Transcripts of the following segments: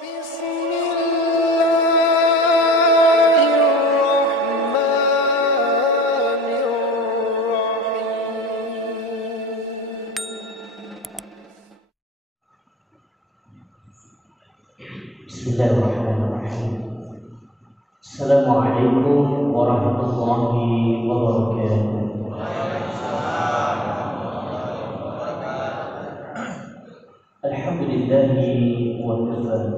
Bismillahirrahmanirrahim. Assalamualaikum warahmatullahi wabarakatuh. Alhamdulillahi wa kafa.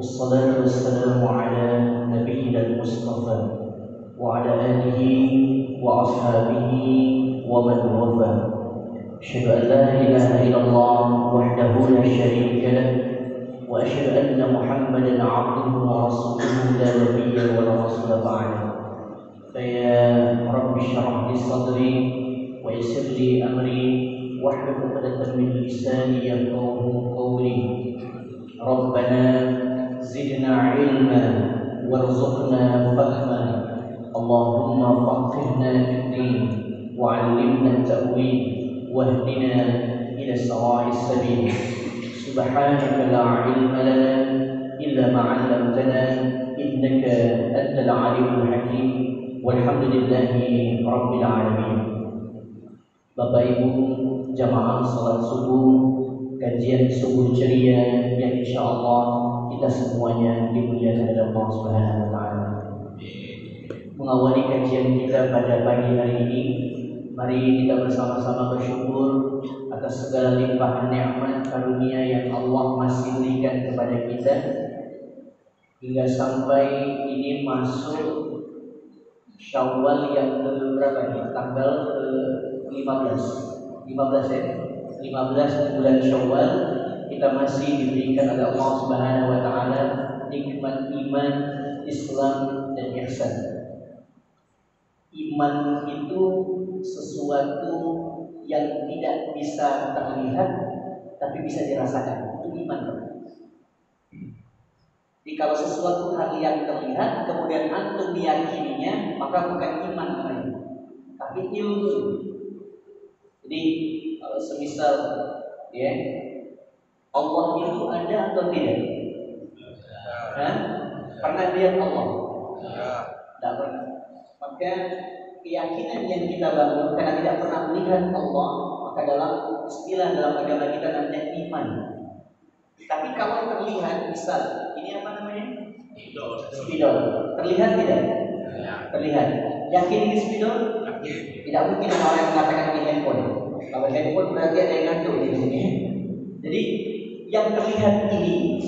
Wassalatu wassalamu ala nabiyyina al-mustafa wa ala alihi wa ashabihi wa man wafa. Asyhadu an la ilaha illallah wahdahu la syarika lah وأشهد أن محمدا عبده ورسوله لا نبي ولا رسول بعده فيا رب اشرح لي صدري ويسر لي أمري واحلل عقدة من لساني يفقهوا قولي ربنا زدنا علما وارزقنا فهما اللهم فقهنا في الدين وعلمنا التأويل واهدنا إلى سواء السبيل سبحانك لا علم لنا إلا ما علمتنا إنك أنت العليم الحكيم والحمد لله رب العالمين. Bapak Ibu jamaah salat subuh, kajian subuh ceria yang insya Allah kita semuanya dimuliakan oleh Allah Subhanahu Wa Taala. Mengawali kajian kita pada pagi hari ini, mari kita bersama-sama bersyukur atas segala limpahan nikmat karunia yang Allah masih berikan kepada kita hingga sampai ini masuk Syawal yang berapa nih? Tanggal ke-15 ya. 15 bulan Syawal kita masih diberikan oleh Allah Subhanahu wa taala nikmat iman, Islam dan ihsan. Iman itu sesuatu yang tidak bisa terlihat tapi bisa dirasakan, itu iman. Jadi kalau sesuatu hal yang terlihat kemudian antum meyakininya, maka bukan iman namanya, tapi ilmu. Jadi kalau semisal ya Allah itu ada atau tidak? Pernah lihat Allah? Tidak pernah. Maka keyakinan yang kita bangun karena tidak pernah melihat Allah, maka dalam istilah dalam agama kita namanya iman. Tapi kalau terlihat, misal ini apa namanya? Spidol. Terlihat tidak? Terlihat. Yakin ini spidol? Tidak mungkin orang yang mengatakan ini handphone. Kalau handphone berarti ada yang ngatur di sini. Jadi yang terlihat ini,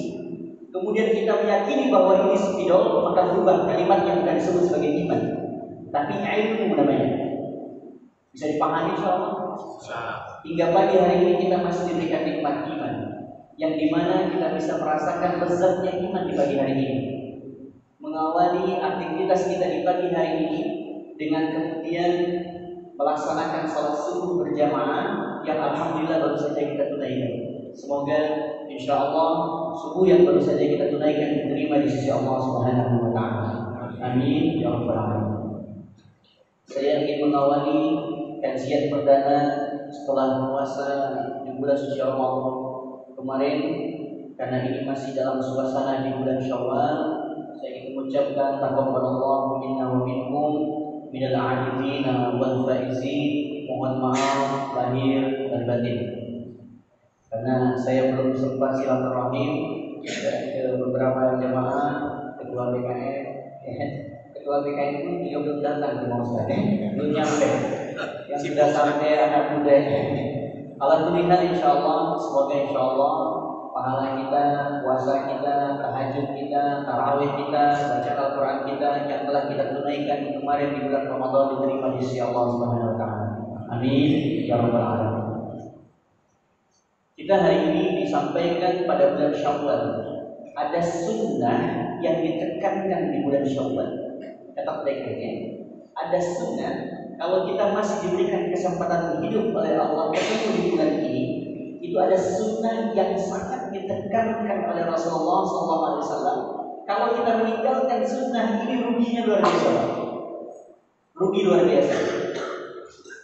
kemudian kita meyakini bahwa ini spidol, maka berubah kalimat yang bukan disebut sebagai iman, tapi ilmu namanya. Bisa dipahami insyaallah? Hingga pagi hari ini kita masih diberikan nikmat iman, yang dimana kita bisa merasakan lezatnya iman di pagi hari ini. Mengawali aktivitas kita di pagi hari ini dengan kemudian melaksanakan salat subuh berjamaah yang alhamdulillah baru saja kita tunaikan. Semoga insyaallah subuh yang baru saja kita tunaikan diterima di sisi Allah Subhanahu wa taala. Amin ya rabbal alamin. Saya ingin mengawali kajian perdana setelah puasa di bulan suci Ramadan kemarin, karena ini masih dalam suasana di bulan Syawal. Saya ingin mengucapkan taqabbalallahu minna wa minkum minal a'idina wal faizin. Mohon maaf lahir dan batin karena saya belum sempat silaturahim ke beberapa jemaah, ketua BKN. Ketua BKN itu dia belum datang di Mausa, belum nyampe. Yang sudah sampai anak muda. Alhamdulillah insyaallah, semoga insyaallah pahala kita, puasa kita, tahajud kita, tarawih kita, baca Al-Quran kita yang telah kita tunaikan kemarin di bulan Ramadan diterima di sisi Allah Subhanahu wa taala. Amin ya rabbal alamin. Kita hari ini disampaikan pada bulan Syawal ada sunnah yang ditekankan di bulan Syawal. Kata baik-baiknya, ada sunnah kalau kita masih diberikan kesempatan hidup oleh Allah ketemu di bulan ini, itu ada sunnah yang sangat ditekankan oleh Rasulullah SAW. Kalau kita meninggalkan sunnah ini ruginya luar biasa. Rugi luar biasa.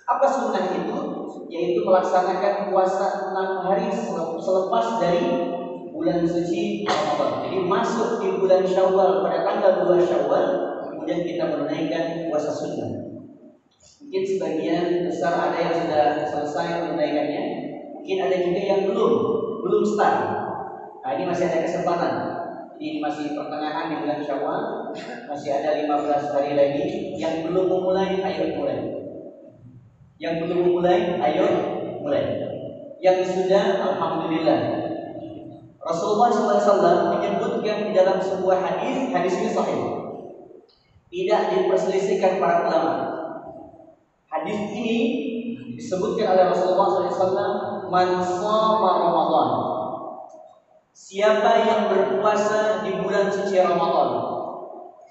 Apa sunnah itu? Yaitu melaksanakan puasa 6 hari selepas dari bulan suci Ramadan. Jadi masuk di bulan Syawal pada tanggal 2 Syawal, kemudian kita menunaikan puasa sunnah. Mungkin sebagian besar ada yang sudah selesai menunaikannya, mungkin ada juga yang belum start. Nah, ini masih ada kesempatan. Ini masih pertengahan di bulan Syawal, masih ada 15 hari lagi. Yang belum memulai, ayo mulai. Yang belum memulai, ayo mulai. Yang sudah, alhamdulillah. Rasulullah SAW menyebutkan di dalam sebuah hadis ini sahih, tidak diperselisihkan para ulama. Hadis ini disebutkan oleh Rasulullah SAW, man shoma Ramadan, siapa yang berpuasa di bulan suci Ramadan,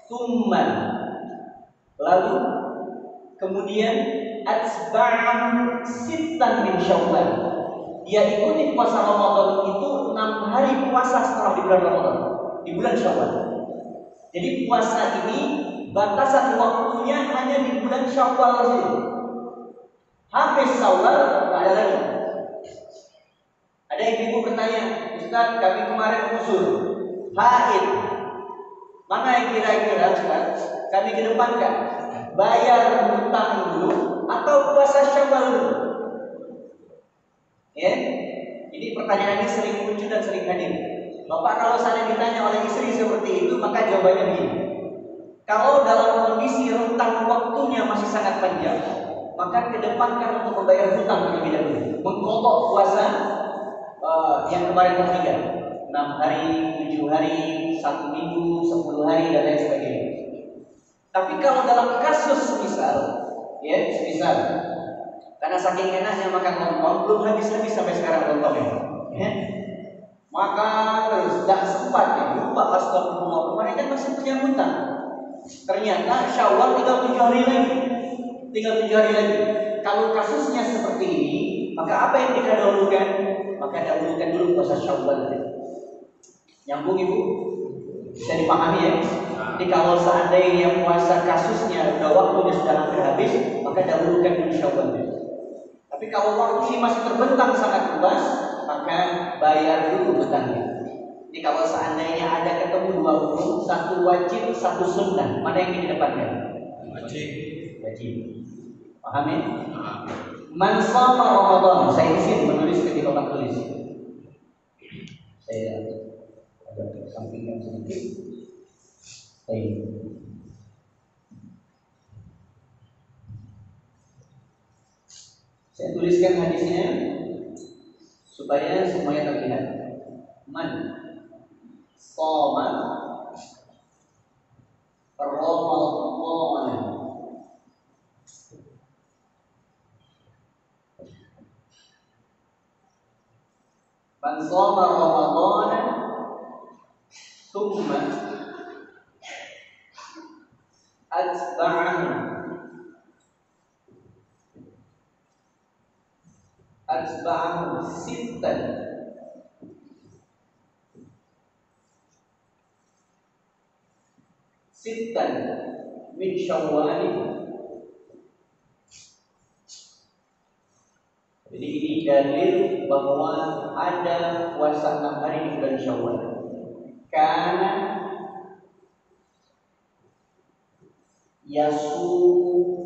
tsumman, lalu kemudian atsba'ahu sittan min Syawal, dia ikuti puasa Ramadan itu 6 hari puasa setelah di bulan Ramadan, di bulan Syawal. Jadi puasa ini batasan waktunya hanya di bulan Syawal saja. Habis Syawal nggak ada lagi. Ada ibu bertanya, Ustaz, kami kemarin usul haid, mana yang kira-kira Ustaz kami kedepankan, bayar hutang dulu atau puasa Syawal dulu? Ya, ini pertanyaan ini sering muncul dan sering hadir. Bapak kalau saya ditanya oleh istri seperti itu, maka jawabannya begini. Kalau dalam kondisi rentang waktunya masih sangat panjang, maka kedepankan untuk membayar hutang terlebih dahulu, mengkodok puasa yang kemarin ketiga, 6 hari, 7 hari, 1 minggu, 10 hari dan lain sebagainya. Tapi kalau dalam kasus misal, karena saking enaknya makan lontong, belum habis-habis sampai sekarang lontongnya, ya. Makan terus, tidak sempat ya, lupa astagfirullah, kemarin kan masih punya hutang. Ternyata Syawal tinggal 7 hari lagi. Kalau kasusnya seperti ini, maka apa yang kita dahulukan? Maka dahulukan dulu puasa Syawal. Nyambung ibu? Bisa dipahami ya? Jadi kalau seandainya puasa kasusnya udah waktunya sudah hampir habis, maka dahulukan dulu Syawal. Tapi kalau waktu ini masih terbentang sangat luas, maka bayar dulu hutangnya. Jadi kalau seandainya ada ketemu 2 hukum, satu wajib, satu sunnah, mana yang didapatkan? Wajib. Paham ya? Man shoma Ramadan, saya izin menulis di kotak tulis. Saya agak sampingkan sedikit. Baik. Saya tuliskan hadisnya supaya semuanya terlihat. Man shoma Ramadan, man shoma Ramadan thumma atba'ahu sittan min Syawal. Jadi ini dalil bahwa ada puasa 6 hari di bulan Syawal. Karena yasumu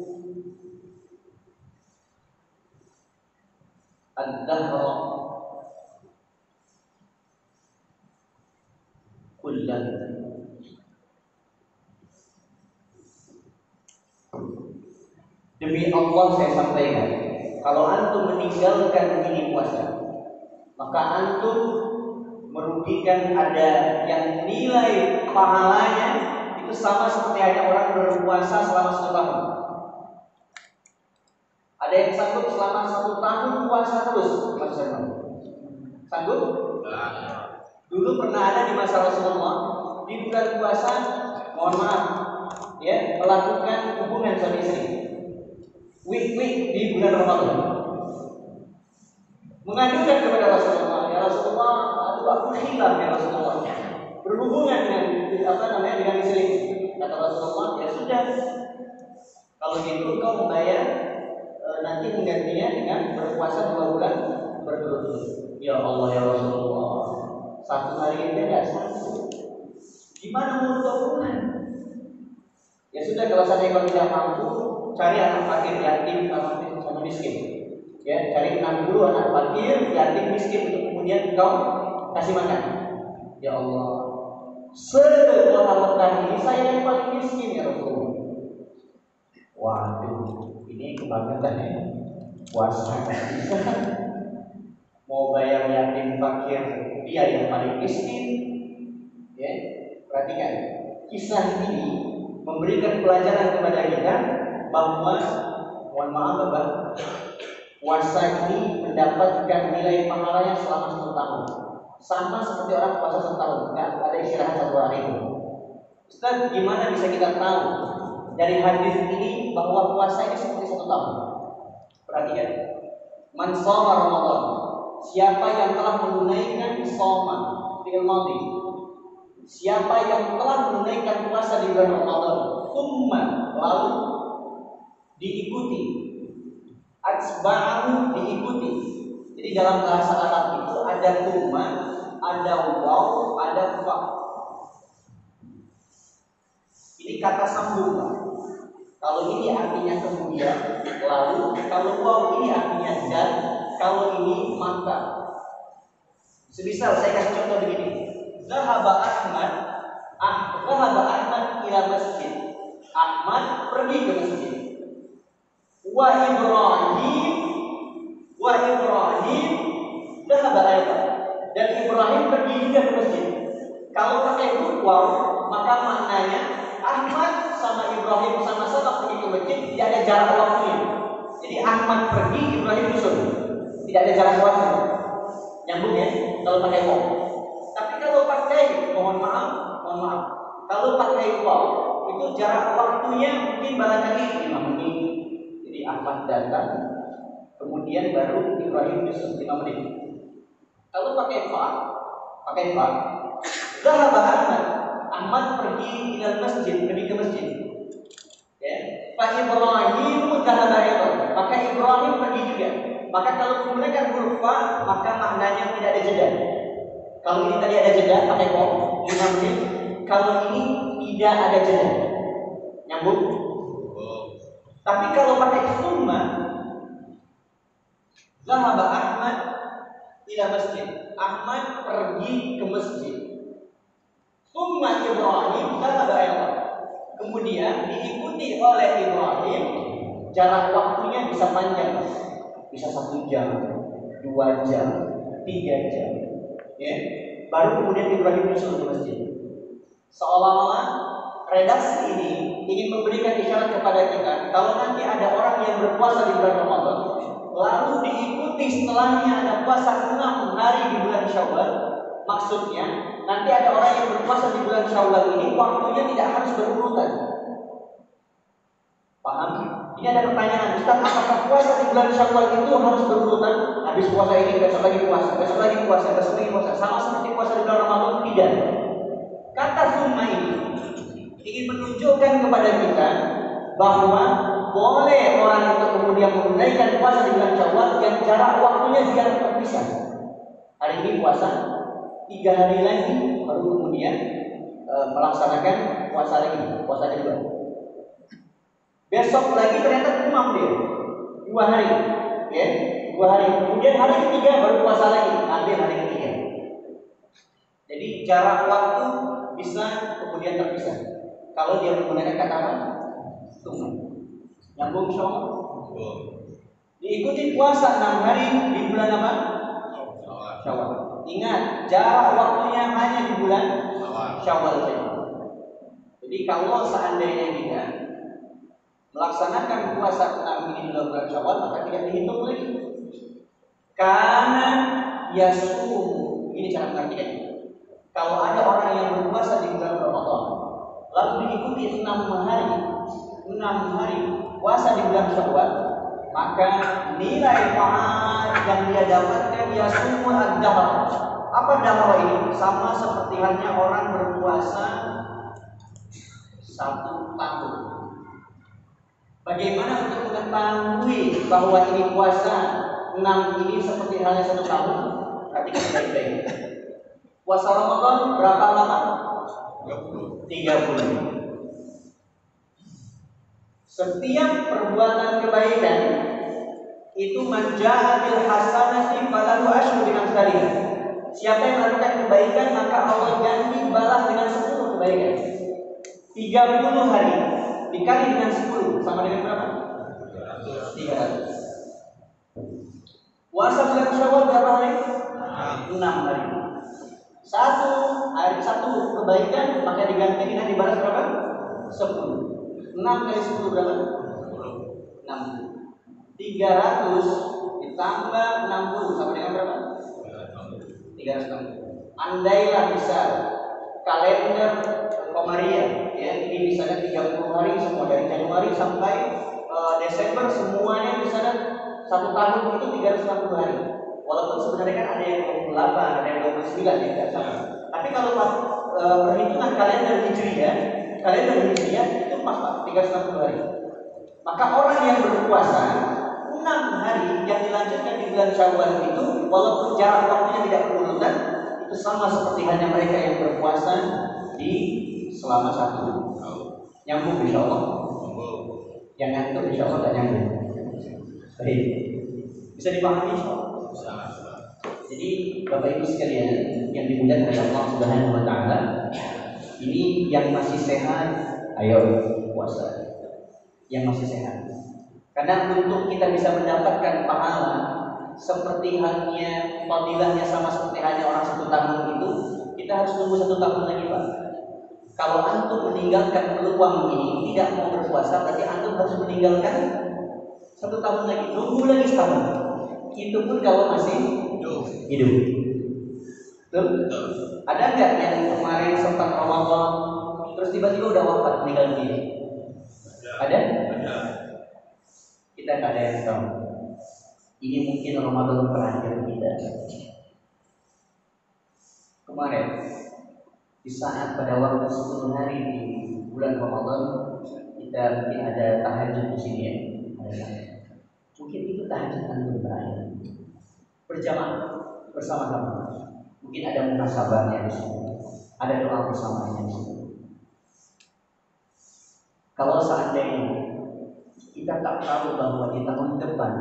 ad-dahra kullan. Demi Allah saya sampaikan, kalau antum meninggalkan ini puasa, maka antum merugikan, ada yang nilai pahalanya itu sama seperti hanya orang berpuasa selama 1 tahun. Ada yang sanggup selama 1 tahun puasa terus, Mas Herman? Sanggup? Dulu pernah ada di masa Rasulullah, di bulan puasa, mohon maaf, ya, melakukan hubungan suami istri. Week di bulan Ramadan. Mengadukan kepada Rasulullah, ya Rasulullah, aku hilang ya Rasulullah. Berhubungan dengan istri. Kata Rasulullah, ya sudah. Kalau gitu kau membayar nanti menggantinya dengan berpuasa 2 bulan berturut-turut. Ya Allah ya Rasulullah, Satu hari aja nggak sanggup. Gimana mau 2 bulan? Ya sudah, kalau saya tidak mampu, cari anak fakir, yatim, sama miskin. Ya, cari 60 anak fakir, yatim, miskin untuk kemudian kau kasih makan. Ya Allah, se-Kota Mekah ini saya yang paling miskin ya Rasulullah. Waduh, ini kebangetan ya. Puasa nggak bisa. Mau bayar yatim fakir, dia yang paling miskin. Ya, perhatikan, kisah ini memberikan pelajaran kepada kita bahwa, mohon maaf Bapak, puasa ini mendapatkan nilai pahalanya selama 1 tahun. Sama seperti orang puasa 1 tahun, nggak ada istirahat 1 hari itu. Ustaz, gimana bisa kita tahu dari hadis ini bahwa puasa ini seperti 1 tahun? Perhatikan, man shoma Ramadan, siapa yang telah menunaikan shoma fi'il madhi, siapa yang telah menunaikan puasa di bulan Ramadan, thumma, lalu diikuti, atsba'ahu, diikuti. Jadi dalam bahasa Arab itu ada thumma, ada waw, ada fa. Ini kata sambung, Pak. Kalau ini artinya kemudian, lalu kalau waw ini artinya dan, kalau ini maka. Semisal saya kasih contoh begini. Zahaba Ahmad ila masjid. Ahmad pergi ke masjid. Wa Ibrahim zahaba aidan. Dan Ibrahim pergi juga ke masjid. Kalau pakai waw, maka maknanya Ahmad sama Ibrahim sama-sama pergi ke masjid, tidak ada jarak waktunya. Jadi Ahmad pergi, Ibrahim nyusul. Tidak ada jarak waktu. Nyambung ya kalau pakai waw. Tapi kalau pakai, mohon maaf, kalau pakai waw itu jarak waktunya mungkin barangkali 5 menit. Jadi Ahmad datang, kemudian baru Ibrahim nyusul 5 menit. Kalau pakai fa, zahaba Ahmad pergi ke masjid, ke masjid. Ya, fa Ibrahim zahaba aidan, maka Ibrahim pergi juga. Maka kalau menggunakan huruf fa, maka maknanya tidak ada jeda. Kalau ini tadi ada jeda pakai waw 5 menit, kalau ini tidak ada jeda. Nyambung? Tapi kalau pakai summa, zahaba Ahmad ila masjid. Ahmad pergi ke masjid. Summa Ibrahim zahaba aidan. Kemudian diikuti oleh Ibrahim, jarak waktunya bisa panjang. Bisa 1 jam, 2 jam, 3 jam. Ya. Baru kemudian Ibrahim nyusul ke masjid. Seolah-olah redaksi ini ingin memberikan isyarat kepada kita, kalau nanti ada orang yang berpuasa di bulan Ramadan, lalu diikuti setelahnya ada puasa 6 hari di bulan Syawal, maksudnya nanti ada orang yang berpuasa di bulan Syawal ini waktunya tidak harus berurutan. Paham? Ini ada pertanyaan, Ustaz, apakah puasa di bulan Syawal itu harus berurutan? Habis puasa ini, besok lagi puasa, besok lagi puasa, besok lagi puasa. Sama seperti puasa di bulan Ramadan? Tidak. Kata summa ini ingin menunjukkan kepada kita bahwa boleh orang itu kemudian menunaikan puasa di bulan Syawal yang jarak waktunya juga terpisah. Hari ini puasa, 3 hari lagi baru kemudian melaksanakan puasa lagi, puasa kedua. Besok lagi ternyata demam dia 2 hari, ya, 2 hari. Kemudian hari ketiga baru puasa lagi, ambil hari ketiga. Jadi jarak waktu bisa kemudian terpisah kalau dia menggunakan kata apa? Tunggu. Nyambung insyaallah. Diikuti puasa 6 hari di bulan apa? Syawal. Ingat, jarak waktunya hanya di bulan Syawal saja. Jadi kalau seandainya kita melaksanakan puasa 6 ini di bulan Syawal, maka tidak dihitung lagi. Karena yasum, ini cara mengartikannya. Kalau ada orang yang berpuasa di bulan Ramadan, lalu diikuti 6 hari puasa di bulan Syawal, maka nilai pahala yang dia dapatkan yasum ad-dahr. Apa dahr ini? Sama seperti halnya orang berpuasa 1 tahun. Bagaimana untuk mengetahui bahwa ini puasa 6 ini seperti halnya 1 tahun? Perhatikan baik-baik. Puasa Ramadan berapa lama? 30. Setiap perbuatan kebaikan itu manja'atil hasanati falahu asyru bi'amsalih. Siapa yang melakukan kebaikan maka Allah ganti balas dengan 10 kebaikan. 30 hari dikali dengan 10 sama dengan berapa? 300. Puasa bulan Syawal berapa hari? 6 hari. Satu kebaikan maka diganti dengan dibalas berapa? 10. 6 kali 10 berapa? 60. 300 ditambah 60 sama dengan berapa? 360. Andailah bisa kalender Komariah, ya, ini misalnya 30 hari semua dari Januari sampai Desember semuanya misalnya 1 tahun itu 360 hari. Walaupun sebenarnya kan ada yang 28, ada yang 29 ya, tidak sama. Tapi kalau perhitungan kalender Hijriah itu pas Pak, 360 hari. Maka orang yang berpuasa 6 hari yang dilanjutkan di bulan Syawal itu, walaupun jarak waktunya tidak berurutan, itu sama seperti hanya mereka yang berpuasa di selama 1 tahun. Nyambung insya Allah. Yang ngantuk insya Allah tidak nyambung. Baik. Bisa dipahami insya Allah. Jadi Bapak Ibu sekalian yang dimuliakan oleh Allah Subhanahu wa taala, ini yang masih sehat, ayo puasa. Yang masih sehat. Karena untuk kita bisa mendapatkan pahala seperti halnya fadilahnya sama seperti halnya orang 1 tahun itu, kita harus tunggu 1 tahun lagi Pak. Kalau antum meninggalkan peluang ini tidak mau berpuasa, berarti antum harus meninggalkan 1 tahun lagi, tunggu lagi setahun. Itu pun kalau masih hidup. Betul? Ada nggak yang kemarin sempat Ramadan terus tiba-tiba udah wafat meninggal dunia? Ada? Kita nggak ada yang tahu. Ini mungkin Ramadan terakhir kita. Kemarin di saat pada waktu 10 hari di bulan Ramadan kita mungkin ada tahajud di sini ya. Mungkin itu tahajud antum terakhir berjamaah bersama-sama. Mungkin ada munasabahnya di sini, ada doa bersamanya di sini. Kalau seandainya kita tak tahu bahwa di tahun depan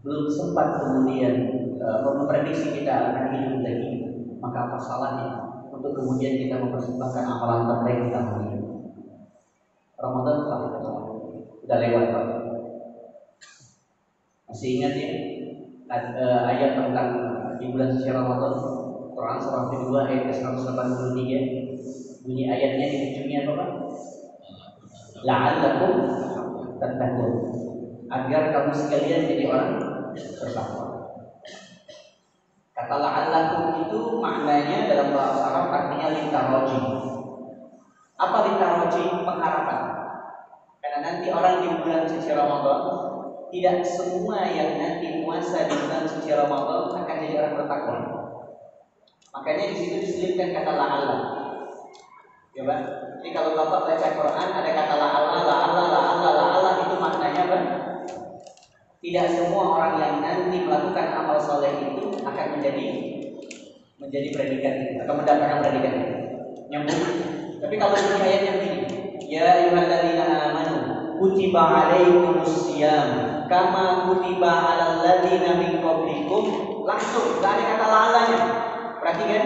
belum sempat kemudian memprediksi kita akan hidup lagi, maka apa salahnya untuk kemudian kita mempersembahkan amalan terbaik di tahun ini. Ramadan telah sudah lewat Pak. Masih ingat ya ayat tentang di bulan suci Ramadan, Quran surah kedua ayat ke-183. Bunyi ayatnya di ujungnya apa Pak? La'allakum tattaqun, agar kamu sekalian jadi orang bertakwa. Kata la'allakum itu maknanya dalam bahasa Arab artinya litaraji. Apa litaraji? Pengharapan. Karena nanti orang di bulan suci Ramadan, tidak semua yang nanti puasa di bulan suci Ramadan akan jadi orang bertakwa. Makanya di situ diselipkan kata la'alla. Ya Pak. Jadi kalau Bapak baca Quran ada kata la'alla itu maknanya apa? Tidak semua orang yang nanti melakukan amal soleh itu akan menjadi predikat atau mendapatkan predikat itu. Nyambung. Tapi kalau bunyi ayat yang ini, ya ayyuhalladzina amanu kutiba alaikumusiyam kama kutiba alal ladzina min qablikum, langsung enggak ada kata la'allanya. Perhatikan,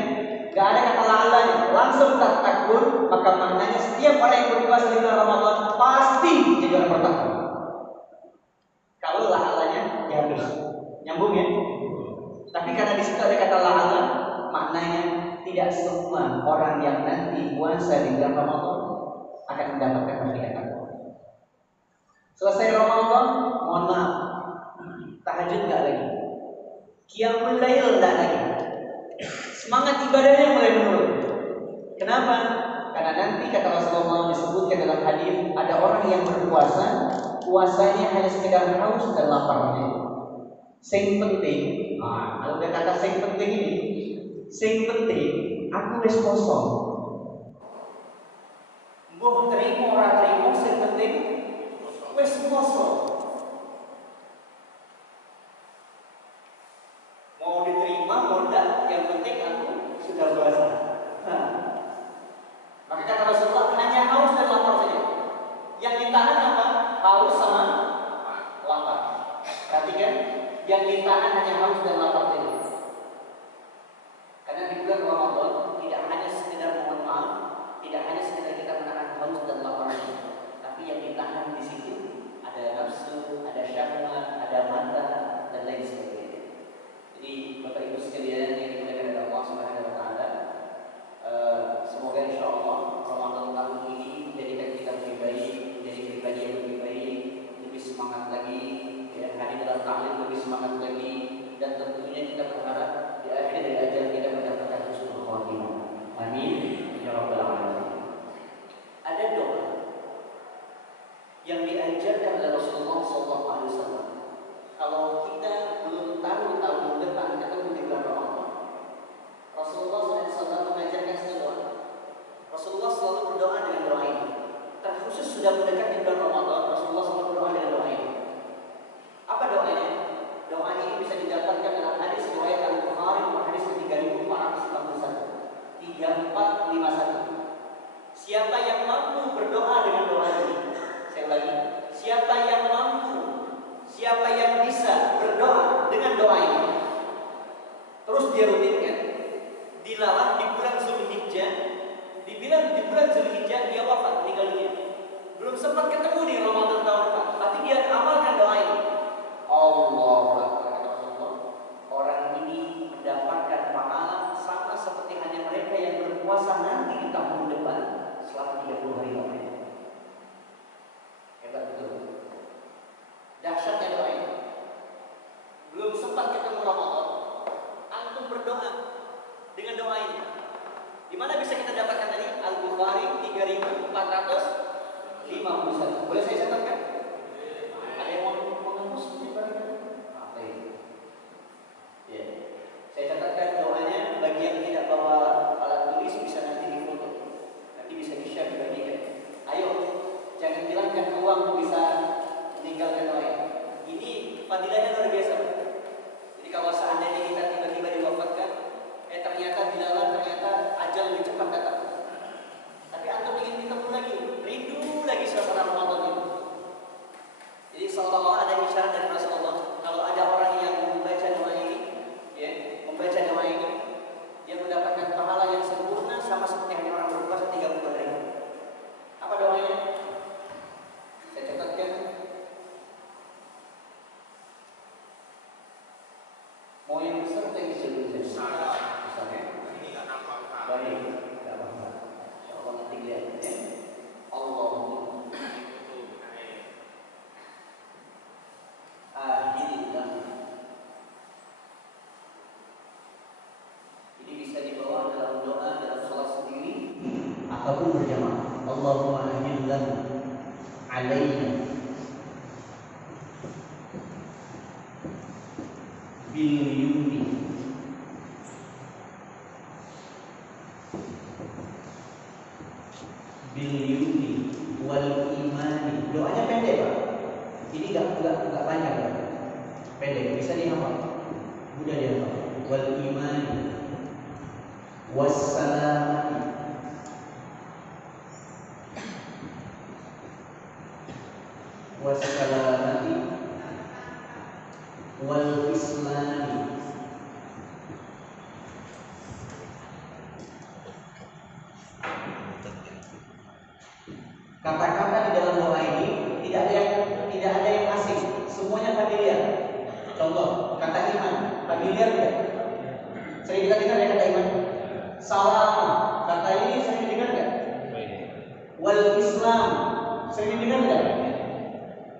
enggak ada kata la'allanya, langsung tattaqun, maka maknanya setiap orang yang berpuasa di bulan Ramadan pasti jadi orang bertakwa. Kalau la'allanya dihapus. Nyambung ya? Tapi karena di situ ada kata la'alla, maknanya tidak semua orang yang nanti puasa di bulan Ramadan akan mendapatkan predikat takwa. Selesai Ramadan, mohon maaf, tahajud enggak lagi, qiyamul lail enggak lagi, semangat ibadahnya mulai menurun. Kenapa? Karena nanti kata Rasulullah disebutkan dalam hadis, ada orang yang berpuasa, puasanya hanya sekedar haus dan laparnya. Sing penting, kalau dia kata sing penting ini, sing penting aku wis poso. Mbok terima ora terima, sing penting wis poso. Mau diterima mau enggak, yang Karena di bulan Ramadan tidak hanya sekedar mohon maaf, tidak hanya sekedar kita menahan haus dan lapar, tapi yang ditahan di situ ada nafsu, ada syahwat, ada mata dan lain sebagainya. Jadi Bapak Ibu sekalian yang dimuliakan oleh Allah Subhanahu wa taala, semoga insyaallah Ramadan tahun ini menjadikan kita lebih baik, menjadi pribadi yang lebih baik, lebih semangat lagi, ya, hadir dalam taklim lebih semangat lagi, dan tentunya kita berharap di akhir dari ajaran kita mendapatkan husnul khatimah. Amin ya rabbal alamin. Ada doa yang diajarkan oleh Rasulullah SAW. Kalau kita belum tahu tahun depan ketemu di bulan Ramadan, Rasulullah SAW mengajarkan satu doa. Rasulullah selalu berdoa dengan doa ini. Terkhusus sudah mendekat di bulan Ramadan, Rasulullah selalu berdoa dengan doa ini. Apa doanya? Doa ini bisa didapatkan dalam hadis riwayat Al-Bukhari nomor hadis 3451. 3451. Siapa yang mampu berdoa dengan doa ini? Saya ulangi. Siapa yang mampu, siapa yang bisa berdoa dengan doa ini, terus dia rutinkan, dilalah di bulan Zulhijjah, di bulan Zulhijjah dia wafat, meninggal dunia. Belum sempat ketemu di Ramadan tahun depan, tapi dia amalkan doa ini. Allahu Akbar, kata Rasulullah. Orang ini mendapatkan pahala sama seperti hanya mereka yang berpuasa nanti di tahun depan selama 30 hari lamanya. Hebat betul. Dahsyatnya doa ini. Belum sempat ketemu Ramadan, antum berdoa dengan doa ini. Di mana bisa kita dapatkan tadi? Al-Bukhari 3451. Boleh saya catatkan? Ada yang mau menghapus? Apa ini? Ya. Saya catatkan doanya. Bagi yang tidak bawa alat tulis bisa nanti difoto. Nanti bisa di-share, dibagikan. Ayo, jangan hilangkan uang untuk bisa meninggalkan doa ini. Ini fadilahnya luar biasa. Jadi kalau seandainya kita tiba-tiba diwafatkan, ternyata dilalah, ternyata ajal lebih cepat datang. Tapi antum ingin ketemu lagi, rindu lagi suasana Ramadan ini. Jadi seolah-olah ada isyarat dari Rasulullah. Kalau ada orang yang membaca doa ini, ya, membaca doa ini, dia mendapatkan pahala yang sempurna sama seperti hanya orang berpuasa 30 hari. Apa doanya? Saya catatkan. Mau yang besar atau yang kecil dulu? Ini nggak nampak. Baik, nggak apa-apa. Insyaallah nanti lihat. Allahumma ahillah. Ini bisa dibawa dalam doa, dalam salat sendiri ataupun berjamaah. Allahumma ahillah alaina bil yumni wal imani. Doanya pendek, Pak. Ini enggak panjang, Pak. Pendek, bisa dihafal. Mudah dihafal. Wal imani wassalamati wal islami. Kata-kata di dalam doa ini tidak ada yang asing, semuanya familiar. Contoh, kata iman, familiar tidak? Sering kita dengar ya kata iman. Salam, kata ini sering dengar tidak? Wal Islam, sering dengar tidak?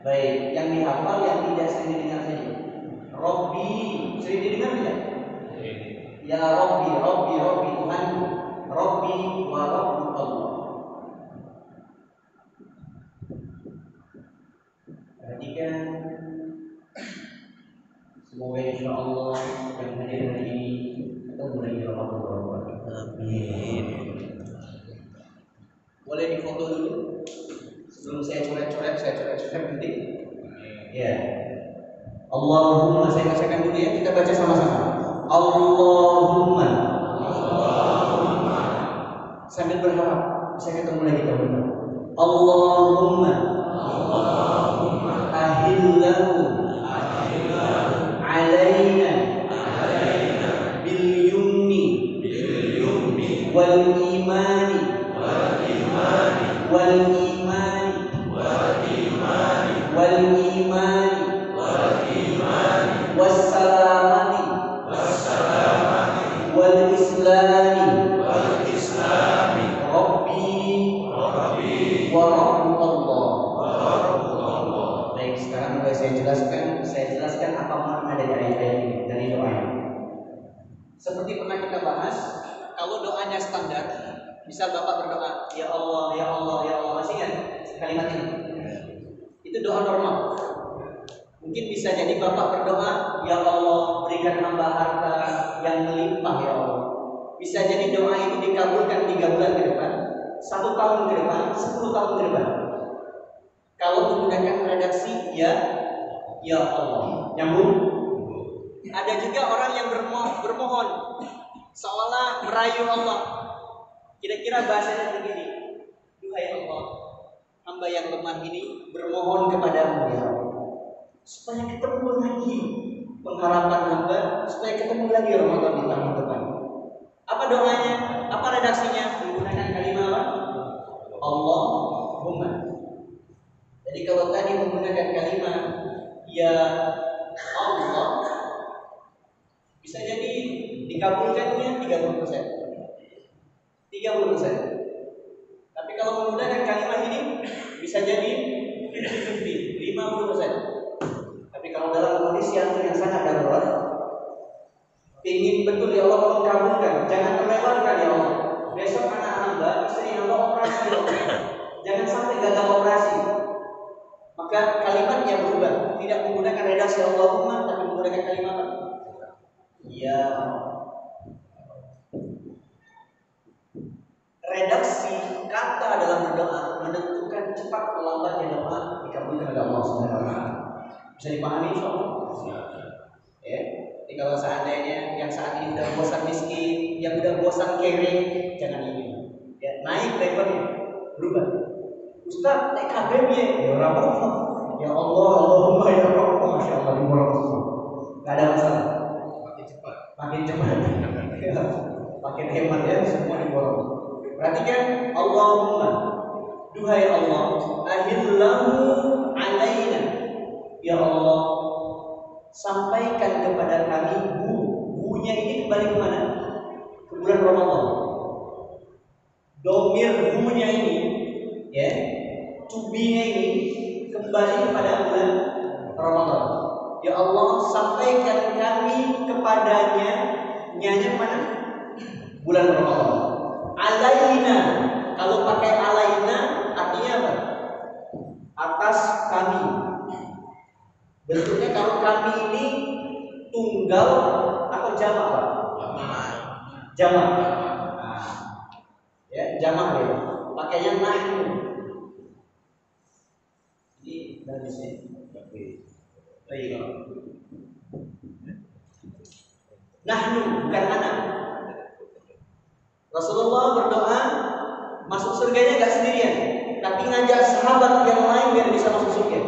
Baik, yang dihafal, yang tidak sering didengar saja. Robbi, sering didengar tidak? Ya Robbi, Tuhanku. Robbi wa Rabbu Allah. Perhatikan, semoga insya Allah yang hadir hari ini ketemu lagi Ramadan. Amin. Boleh difoto dulu sebelum saya coret-coret nanti. Ya. Allahumma, saya bacakan dulu ya, kita baca sama-sama. Allahumma sambil berharap bisa ketemu lagi teman-teman. Allahumma ahillahu alaina bil yumni wal imani wal imani wal imani wal imani wassalamati wal islami rabbi wa rabbukallah. Baik, sekarang boleh saya jelaskan apa makna dari ayat ini, dari doa ini. Seperti pernah kita bahas, kalau doanya standar, misal Bapak berdoa, ya Allah, ya Allah, ya Allah, masih ingat kalimat ini? Itu doa normal. Mungkin bisa jadi Bapak berdoa, ya Allah, berikan hamba harta yang melimpah ya Allah. Bisa jadi doa itu dikabulkan 3 bulan ke depan, 1 tahun ke depan, 10 tahun ke depan. Kalau menggunakan redaksi ya Allah, nyambung. Ada juga orang yang bermohon seolah merayu Allah. Kira-kira bahasanya begini, duhai Allah, hamba yang lemah ini bermohon kepadamu ya Allah, supaya ketemu lagi pengharapan hamba, supaya ketemu lagi Ramadan di tahun depan. Apa doanya? Apa redaksinya? Menggunakan kalimat apa? Allahumma. Jadi kalau tadi menggunakan kalimat ya Allah, bisa jadi dikabulkannya 30%. Tapi kalau menggunakan kalimat ini bisa jadi 50%, 50%. Tapi kalau dalam kondisi yang sangat darurat, ingin betul ya Allah tolong kabulkan, jangan terlewatkan ya Allah. Besok anak hamba, istri hamba operasi ya Allah. Jangan sampai gagal operasi. Maka kalimatnya berubah, tidak menggunakan redaksi Allahumma, tapi menggunakan kalimat apa? Ya. Redaksi kata dalam berdoa menentukan cepat atau lambatnya doa dikabulkan oleh Allah Subhanahu wa taala. Bisa dipahami insyaallah? Ya. Jadi kalau seandainya yang saat ini sudah bosan miskin, yang sudah bosan kere, jangan ingin. Ya, naik levelnya, berubah. Ustaz, naik KBB ya apa? Ya Allah, Allahumma ya Rabb, masya Allah, nggak ada masalah. Makin cepat, makin hemat ya, semua diborong. Perhatikan, Allahumma, duhai Allah, ahillahu alaina, ya Allah, sampaikan kepada kami bunya ini kembali kemana? Ke bulan Ramadan. Domir bunya ini, ya, tubinya ini kembali kepada bulan Ramadan. Ya Allah, sampaikan kami kepadanya, nyanya mana? Bulan Ramadan. Alaina, kalau pakai alaina artinya apa? Atas kami. Bentuknya kalau kami ini tunggal atau jamak, Pak? Jamak. Ya, jamak ya. Pakainya nahnu. Ini dari sini. Baik. Nahnu bukan anak. Rasulullah berdoa masuk surganya gak sendirian, tapi ngajak sahabat yang lain biar bisa masuk surga.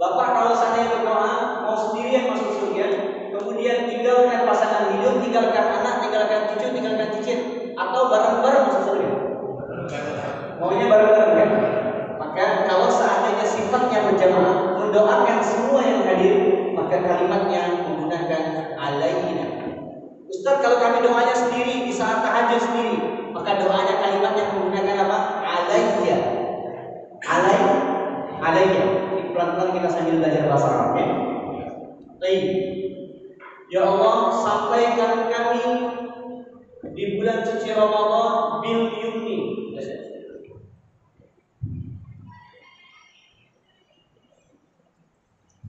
Bapak kalau seandainya berdoa mau sendirian masuk surga, kemudian tinggalkan pasangan hidup, tinggalkan anak, tinggalkan cucu, tinggalkan cicit, atau bareng-bareng masuk surga. Maunya bareng-bareng kan? Maka kalau seandainya sifatnya berjamaah, mendoakan semua yang hadir, maka kalimatnya menggunakan alaina. Ustaz, kalau kami doanya sendiri di saat tahajud sendiri, maka doanya kalimatnya menggunakan apa? Alayya. Alayya. Pelan-pelan kita sambil belajar bahasa Arab ya. Baik. Ya Allah, sampaikan kami di bulan suci Ramadan bil yumni.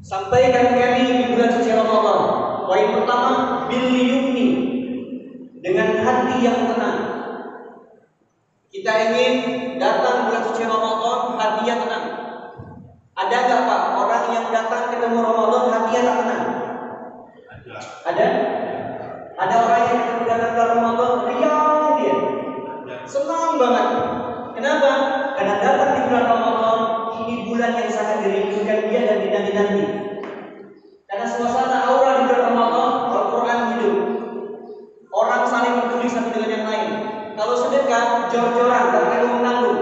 Sampaikan kami di bulan suci Ramadan. Poin pertama, bil yumni, dengan hati yang tenang. Kita ingin datang bulan suci Ramadan hati yang tenang. Ada nggak Pak orang yang datang ketemu Ramadan hatinya tak tenang? Ada? Ada orang yang ketemu datang ke Ramadan riang dia, senang banget. Kenapa? Karena datang di bulan Ramadan ini bulan yang sangat dirindukan dia dan dinanti-nanti. Karena suasana aura di bulan Ramadan, Al-Quran hidup. Orang saling peduli satu dengan yang lain. Kalau sedekah jor-joran, gak nanggung-nanggung.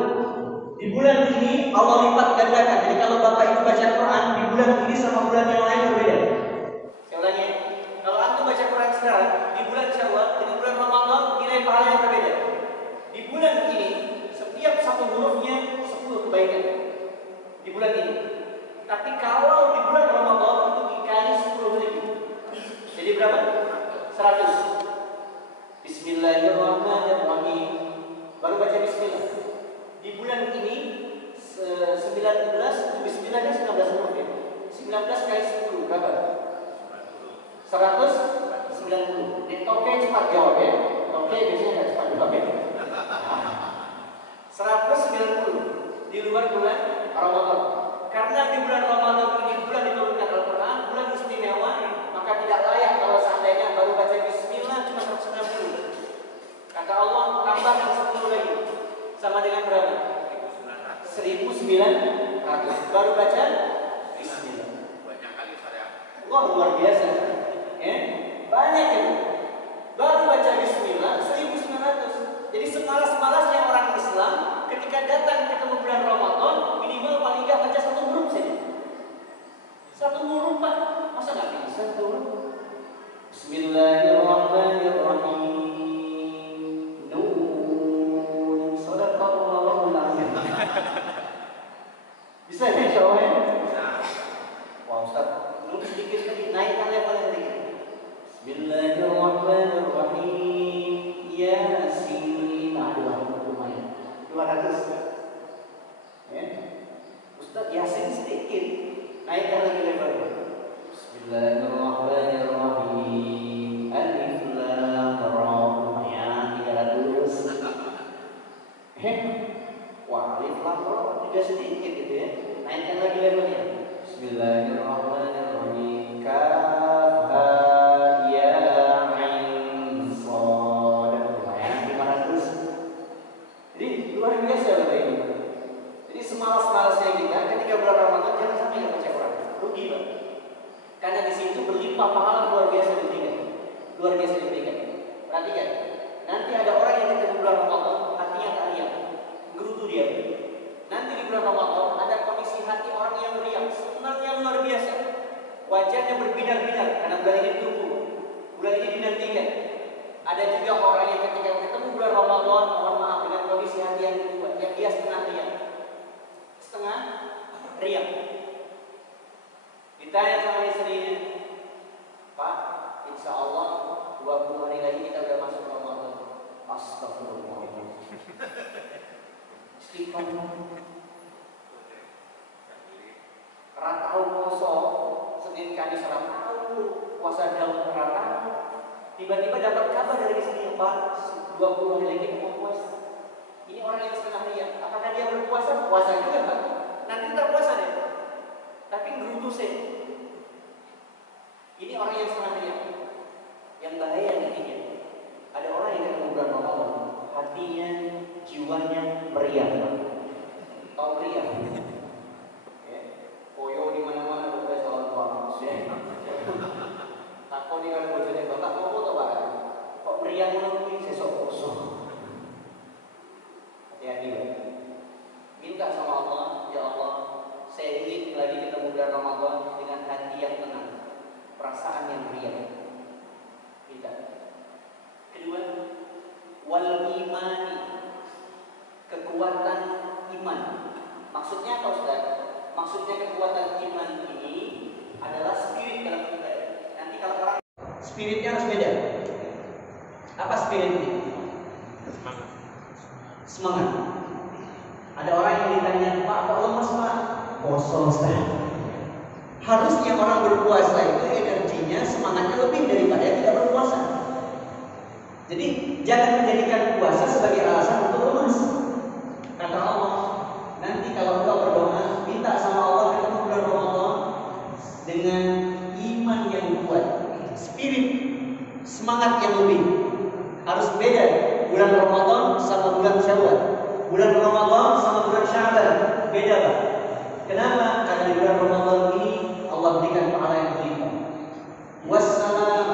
Di bulan ini Allah lipat gandakan. Jadi kalau Bapak Ibu baca Quran di bulan ini sama bulan yang lain berbeda. Saya ulangi. Kalau antum baca Quran sekarang di bulan Syawal dengan bulan Ramadan nilai pahala yang berbeda. Di bulan ini setiap satu hurufnya 10 kebaikan. Di bulan ini. Tapi kalau di bulan Ramadan itu dikali 10.000. Jadi berapa? 100. Bismillahirrahmanirrahim. Baru baca bismillah. Di bulan ini 19 bismillahnya 19 huruf ya. 19 kali 10 berapa? 190. Di toke cepat jawab ya. Toke biasanya enggak cepat jawab ya. 190 di luar bulan Ramadan. Karena di bulan Ramadan ini bulan diturunkan Al-Quran, bulan istimewa, maka tidak layak kalau seandainya baru baca bismillah cuma 190. Kata Allah tambahkan 10 lagi. Sama dengan berapa? 1.900. Baru baca bismillah. Banyak kali saya. Wah, luar biasa. Banyak ya. Baru baca bismillah 1.900. Jadi semalas-malasnya orang Islam ketika datang ketemu bulan Ramadan minimal paling nggak baca satu huruf saja. Satu huruf Pak. Masa nggak bisa satu huruf? Bismillahirrahmanirrahim. Bisa ya insya Allah ya? Wah Ustaz, nulis sedikit lagi, naikkan levelnya sedikit. Bismillahirrahmanirrahim. Yasin. Aduh, lumayan 200 ya. Ustaz, Yasin sedikit, naikkan lagi levelnya. Bismillahirrahmanirrahim. Alif Lam Ra. Lumayan 300. Wah, alif lam ra tidak sedikit gitu ya. Naikkan lagi levelnya. Bismillahirrahmanirrahim. Kaf ha ya ain shad. Lumayan 500. Jadi luar biasa Bapak Ibu. Jadi semalas-malasnya kita ketika bulan Ramadan jangan sampai nggak baca Quran. Rugi Pak. Karena di situ berlimpah pahala luar biasa diberikan. Luar biasa diberikan. Perhatikan. Nanti ada orang yang ketemu bulan Ramadan hatinya tak riang. Gerutu dia. Nanti di bulan Ramadan ada kondisi hati orang yang riang, senangnya luar biasa. Wajahnya berbinar-binar karena bulan ini ditunggu. Bulan ini dinantikan. Ada juga orang yang ketika ketemu bulan Ramadan, mohon maaf dengan kondisi hati yang kedua, yang dia setengah riang. Setengah riang. Ditanya sama istrinya, Pak, insya Allah 20 hari lagi kita udah masuk Ramadan. Astagfirullahaladzim. Istiqomah. Ratau poso Senin Kamis ratau, puasa daun ratau. Tiba-tiba dapat kabar dari istri, Pak, 20 hari lagi mau puasa. Ini orang yang setengah riang. Apakah dia berpuasa? Puasa juga Pak. Nanti kita puasa deh. Tapi ngerutu sih. Ini orang yang setengah riang. Yang bahaya nantinya. Ada orang yang ketemu bulan Ramadan, hatinya, jiwanya meriang. Tahu meriang? Ya. Koyo di mana-mana udah tahun tua. Takut di kalau bojone bapak mau foto Pak. Kok meriang lagi sesok kosong. Hati-hati ya. Minta sama Allah, ya Allah, saya ingin lagi ketemu bulan Ramadan dengan hati yang tenang, perasaan yang meriang. Minta. Kedua, wal imani, kekuatan iman. Maksudnya apa Ustaz? Maksudnya kekuatan iman ini adalah spirit dalam ibadah. Nanti kalau orang spiritnya harus beda. Apa spiritnya? Semangat. Semangat. Ada orang yang ditanya, Pak, kok lemes Pak? Kosong Ustaz. Harusnya orang berpuasa itu energinya, semangatnya lebih daripada yang tidak berpuasa. Jadi jangan menjadikan puasa sebagai alasan untuk lemas. Kata Allah, nanti kalau engkau berdoa, minta sama Allah ketemu bulan Ramadan dengan iman yang kuat, spirit, semangat yang lebih. Harus beda bulan Ramadan sama bulan Syawal. Bulan Ramadan sama bulan Sya'ban beda Pak. Kenapa? Karena di bulan Ramadan ini Allah berikan pahala yang berlimpah. Wassalam,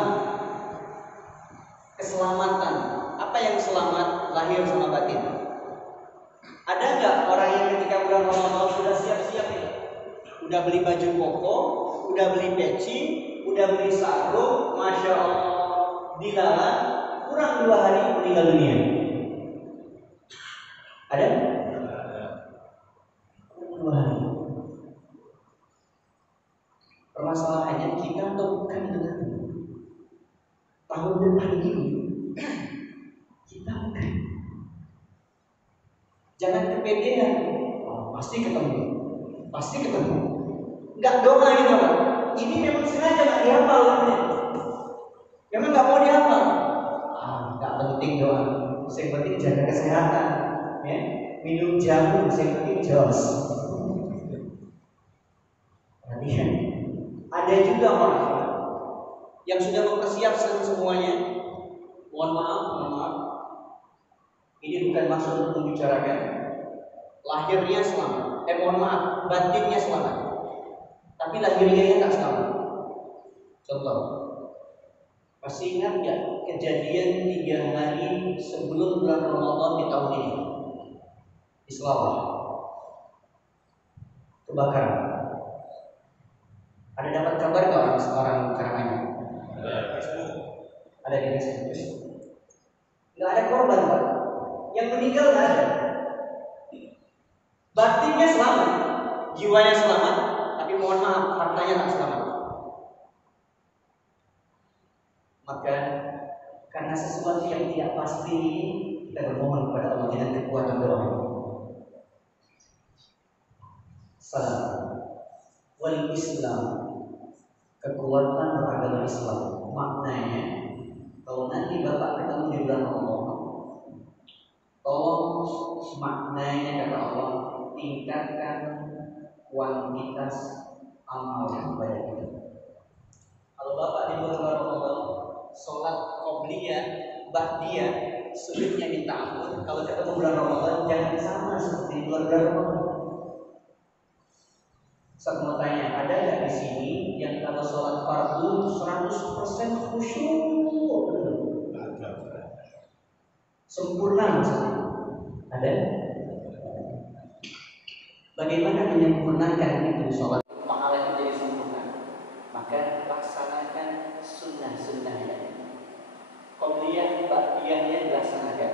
keselamatan. Apa yang selamat? lahir sama batin. Ada nggak orang yang ketika bulan Ramadan sudah siap-siap ya? Udah beli baju koko, udah beli peci, udah beli sarung, masya Allah, dilalah, kurang 2 hari meninggal dunia. Ada? 2 hari. Permasalahannya kita temukan dengan tahun depan ini kita bukan. Jangan kepedean. Oh, pasti ketemu. Nggak doa ini orang. Ini memang sengaja nggak dihafal orangnya. Memang nggak mau dihafal. Nggak penting doa. Yang penting jaga kesehatan. Ya, minum jamu. Yang penting jos. Perhatian. Ada juga orang yang sudah mempersiapkan semuanya. Mohon maaf. Ini bukan maksud untuk membicarakan lahirnya selamat. Mohon maaf, batinnya selamat. Tapi lahirnya tak selamat. Contoh, masih ingat nggak kejadian 3 hari sebelum bulan Ramadan di tahun ini di Selawah? Kebakaran. Ada dapat kabar nggak orang Karanganyar? Ada di Facebook. Nggak ada korban, Pak. Yang meninggal nggak ada. Batinnya selamat, jiwanya selamat, tapi mohon maaf, hartanya tak selamat. Maka karena sesuatu yang tidak pasti ini, kita bermohon kepada Allah dengan kekuatan doa. Salam wal Islam, kekuatan beragama Islam. Maknanya, kalau nanti Bapak ketemu di bulan Ramadan, tolong maknanya kata Allah, tingkatkan kuantitas amal ibadah kita. Kalau Bapak di bulan Ramadan sholat qobliyah, ba'diyah, sulitnya minta ampun. Kalau ketemu bulan Ramadan jangan sama seperti di bulan Ramadan. Saya mau tanya, ada nggak di sini yang kalau sholat fardu 100% khusyuk? Sempurna maksudnya? Ada? Bagaimana menyempurnakan itu sholat? Pahalanya jadi sempurna. Maka laksanakan sunnah-sunnahnya. Qobliyah, ba'diyahnya dilaksanakan.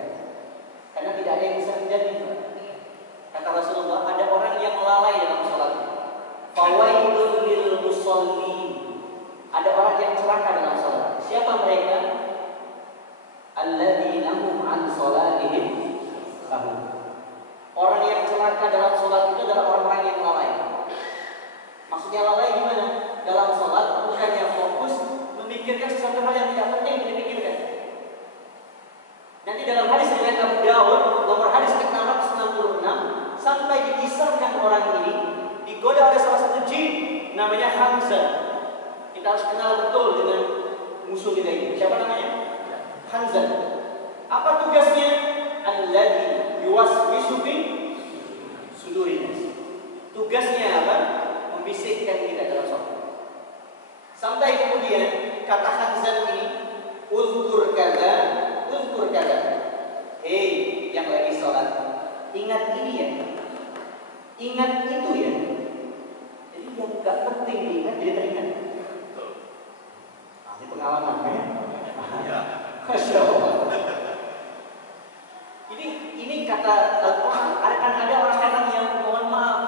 Karena tidak ada yang bisa terjadi. Kata Rasulullah, ada orang yang lalai dalam sholat. Fawailul lil musallin. Ada orang yang celaka dalam sholat. Siapa mereka? Alladzina hum an sholatihim sahun. Orang yang celaka dalam sholat itu adalah orang-orang yang lalai. Maksudnya lalai gimana? Dalam sholat bukannya fokus memikirkan sesuatu hal yang tidak penting dipikirkan. Nanti dalam hadis riwayat Abu Dawud nomor hadis 666 sampai dikisahkan orang ini digoda oleh salah satu jin namanya Hamzah. Kita harus kenal betul dengan musuh kita ini. Siapa namanya? Hamzah. Apa tugasnya? Alladzi yuwaswisu fi sudurin nas. Tugasnya apa? Membisikkan kita dalam sholat. Sampai kemudian kata Hamzah ini, uzkur kada. Hei, yang lagi sholat, ingat ini ya. Ingat itu ya. Jadi yang gak penting diingat jadi teringat. Ini pengalaman ya. Masya Allah. Ini kata Al-Quran. Akan ada orang-orang yang mohon maaf,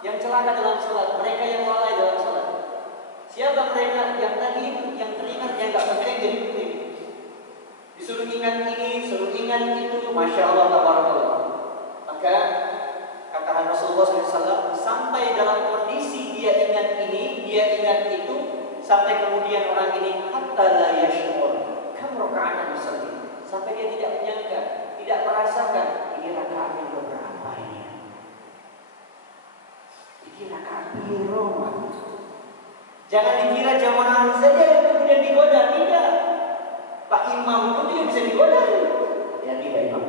yang celaka dalam sholat, mereka yang lalai dalam sholat. Siapa mereka yang tadi yang teringat yang gak penting jadi penting. Disuruh ingat ini, suruh ingat itu, masya Allah, tabarakallah. Maka kata Rasulullah SAW, sampai dalam kondisi dia ingat ini, dia ingat itu, sampai kemudian orang ini hatta la yashur, kam rakaat musalli, sampai dia tidak menyangka, tidak merasakan ini rakaat yang berapa ini. Ini rakaat berapa? Jangan dikira jamaah saja yang kemudian digoda, tidak. Pak Imam itu juga bisa digoda. Ya, Pak Imam.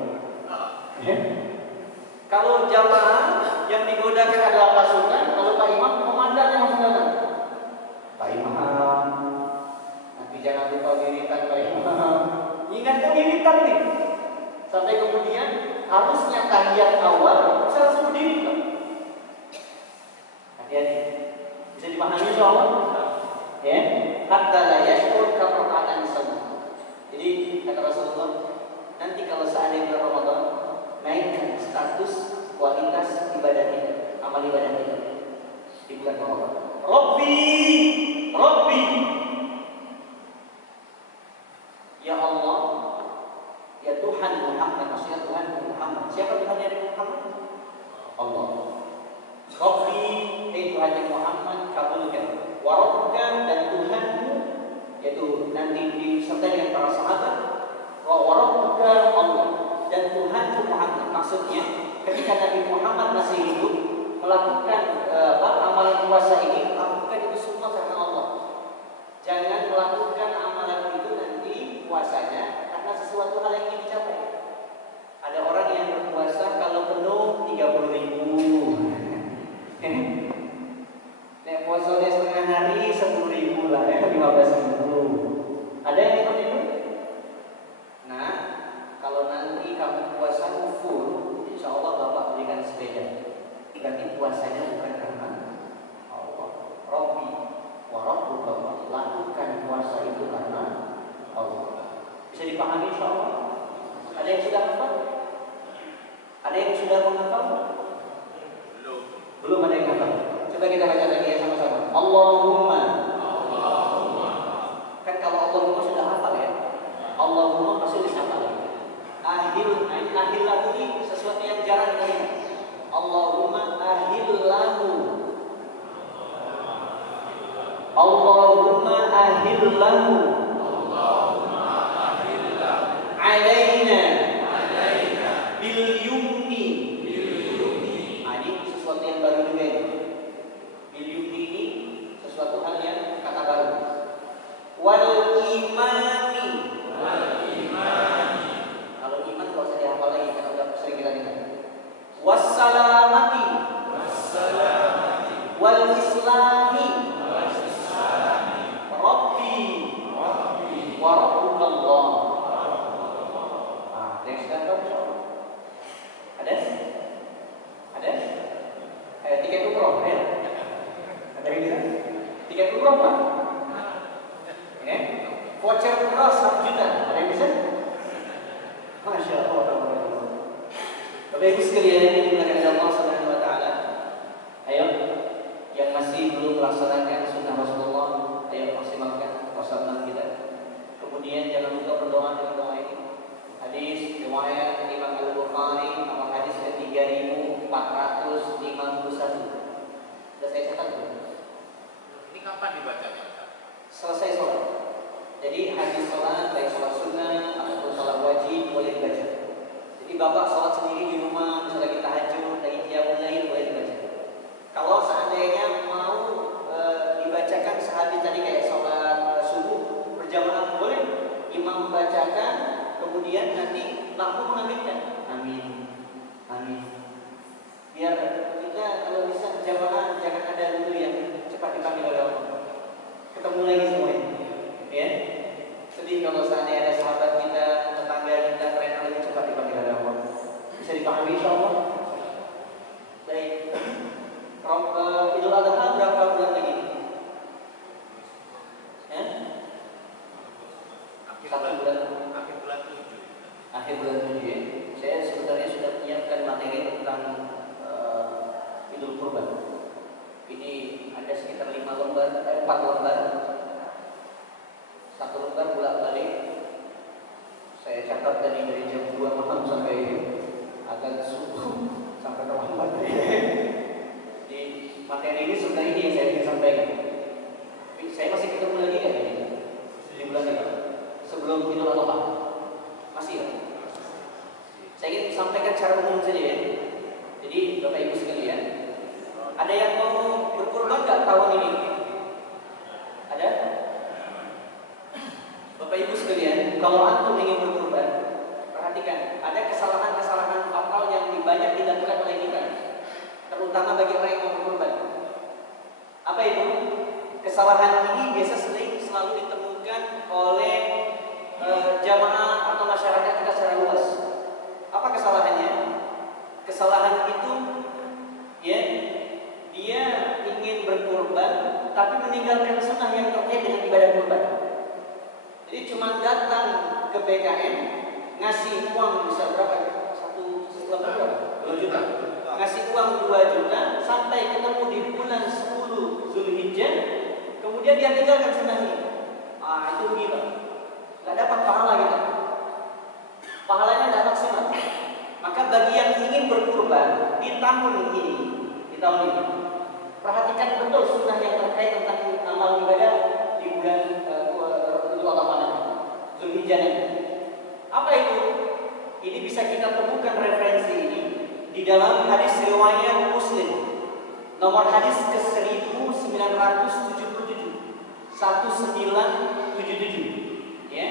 Kalau jamaah yang digodakan adalah pasukan, kalau Pak Imam komandannya langsung datang. Pak Imam, nanti jangan lupa wiritan Pak Imam. Ingatkan wiritan nih. Sampai kemudian harusnya tahiyat awal bisa langsung berdiri. Hati-hati. Bisa dipahami insyaallah? Ya, hatta la yashkur kafatan sama. Jadi kata Rasulullah, nanti kalau seandainya bulan Ramadan, naikkan status kualitas ibadah kita, amal ibadah kita di bulan Ramadan. Rabbi, ya Allah, ya Tuhan Muhammad, maksudnya Tuhan Muhammad. Siapa Tuhan dari Muhammad? Allah. Rabbi, Tuhan yang Muhammad, kabulkan. Warabbuka, dan Tuhanmu, yaitu nanti disertai dengan para sahabat. Warabbuka Allah, dan Tuhanmu Muhammad. Maksudnya ketika Nabi Muhammad masih hidup melakukan amalan puasa ini, lakukan itu semua karena Allah. Jangan melakukan amalan itu nanti puasanya karena sesuatu hal yang ingin dicapai. Ada orang yang berpuasa kalau penuh 30.000. Nek puasanya setengah hari 10.000 lah, 15.000. Ada yang seperti itu? Nah, kalau nanti kamu puasa full, insya Allah Bapak berikan sepeda. Berarti puasanya bukan karena Allah. Rabbi wa rabbuka, lakukan puasa itu karena Allah. Bisa dipahami insya Allah? Ada yang sudah hafal? Ada yang sudah menghafal? Belum ada yang hafal. Coba kita baca lagi ya sama-sama. Allahumma. Kan kalau Allahumma sudah hafal ya. Allahumma pasti bisa hafal. Ahil lahu ini sesuatu yang jarang kita lihat. Allahumma ahil lahu. Allahumma ahil lahu. Alaina. Bil yumni. Ini sesuatu yang baru juga ini. Bil yumni ini sesuatu hal yang kata baru. Wal imani. Kalau iman gak usah dihafal lagi karena udah sering kita dengar. Wassalamati. Wal islami. Rabbi. Wa rabbukallah. Yang sudah tahu? Ada? Ayo tiket umroh, ayo. Ada yang bisa? Tiket umroh Pak? Ya? Voucher umroh 1 juta, ada yang bisa? Masya Allah. Bapak Ibu sekalian yang dimuliakan oleh Allah Subhanahu wa taala. Ayo yang masih belum melaksanakan sunnah Rasulullah, ayo maksimalkan puasa kita. Kemudian jangan lupa berdoa dengan doa ini. Hadis riwayat Imam Al-Bukhari nomor hadis ke-3451. Sudah saya catat belum? Ini kapan dibacanya? Selesai sholat. Jadi hadis sholat, baik sholat sunnah ataupun sholat wajib boleh dibaca. Jadi bapak sholat sendiri di rumah, misalnya lagi tahajud, lagi qiyamul lail, boleh dibaca. Kalau seandainya mau dibacakan sehabis tadi kayak sholat subuh berjamaah boleh, imam membacakan, kemudian nanti lampu mengaminkan. Amin. Biar kita kalau bisa jamaah jangan ada dulu yang cepat dipanggil oleh Allah. Ketemu lagi semuanya. Ya. Sedih kalau seandainya ada sahabat kita, tetangga kita, mereka lebih cepat dipanggil oleh Allah. Bisa dipahami insyaallah? Baik. Idul Adha berapa bulan lagi? Akhir bulan 7 ya. Saya sebenarnya sudah menyiapkan materi tentang Idul Kurban. Ini ada sekitar 4 lembar. 1 lembar bolak-balik. Saya catat dari jam 2 malam sampai agak subuh sampai terlambat. Di materi ini sebenarnya ini yang saya ingin sampaikan. Tapi saya masih ketemu lagi kan ini di bulan ini sebelum Idul Adha. Masih ya? Saya ingin sampaikan secara umum saja ya. Jadi Bapak Ibu sekalian, ada yang mau berkurban nggak tahun ini? Ada? Bapak Ibu sekalian, kalau antum ingin berkurban, perhatikan, ada kesalahan-kesalahan fatal yang banyak dilakukan oleh kita, terutama bagi orang yang mau berkurban. Apa itu? Kesalahan ini biasa selalu ditemukan oleh jamaah atau masyarakat kita secara luas. Jadi cuma datang ke BKN ngasih uang bisa berapa? 2 juta. Ngasih uang 2 juta sampai ketemu di bulan 10 Zulhijjah, kemudian dia tinggalkan sunnah ini. Itu gila. Nggak dapat pahala kita. Pahalanya tidak maksimal. Maka bagi yang ingin berkurban di tahun ini, perhatikan betul sunnah yang terkait tentang amal ibadah di bulan Idul Adha Zulhijjah ini. Apa itu? Ini bisa kita temukan referensi ini di dalam hadis riwayat Muslim nomor hadis ke 1977 ya.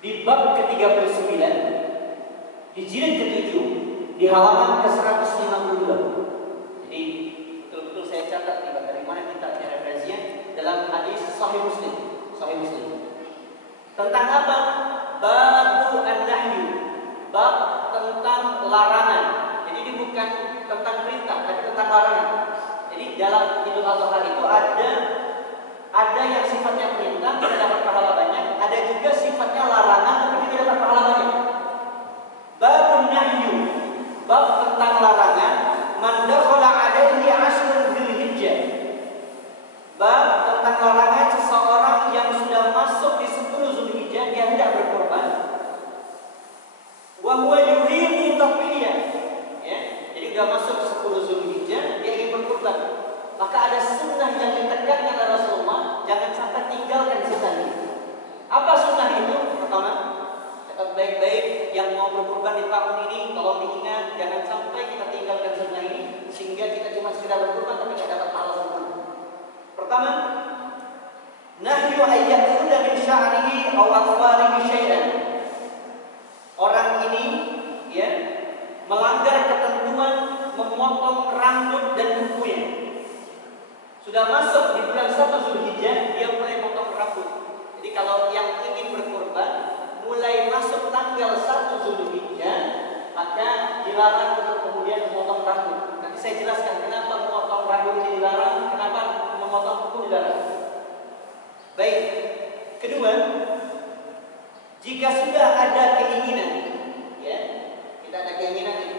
Di bab ke-39 di jilid ke-7 di halaman ke-152. Jadi betul-betul saya catat dari mana kita referensinya dalam hadis Sahih Muslim. Tentang apa? Babu an-nahyu, bab tentang larangan. Jadi ini bukan tentang perintah, tapi tentang larangan. Jadi dalam Idul Adha itu ada yang sifatnya perintah, kita dapat pahala banyak. Ada juga sifatnya larangan, tapi kita dapat pahala banyak. Babun nahyu, bab tentang larangan. Man dakhala alaihi ashrul Dzulhijjah, bab tentang larangan seseorang yang sudah masuk di 10 Zulhijjah dia hendak berkorban. Wa huwa yuridu tadhiyah, ya. Jadi sudah masuk 10 Zulhijjah dia ingin berkorban. Maka ada sunnah yang ditegakkan oleh Rasulullah, jangan sampai tinggalkan sunnah ini. Apa sunnah itu? Pertama, catat baik-baik yang mau berkorban di tahun ini, tolong diingat jangan sampai kita tinggalkan sunnah ini sehingga kita cuma sekedar berkorban tapi tidak dapat pahala sama. Pertama, nahyu ayyakhudha min sya'rihi aw aqwalihi syai'an. Orang ini ya melanggar ketentuan memotong rambut dan kukunya. Sudah masuk di bulan 1 Zulhijjah dia mulai potong rambut. Jadi kalau yang ingin berkorban mulai masuk tanggal 1 Zulhijjah maka dilarang untuk kemudian memotong rambut. Nanti saya jelaskan kenapa memotong rambut ini dilarang, kenapa memotong kuku dilarang. Baik. Kedua, jika sudah ada keinginan, ya, kita ada keinginan ini.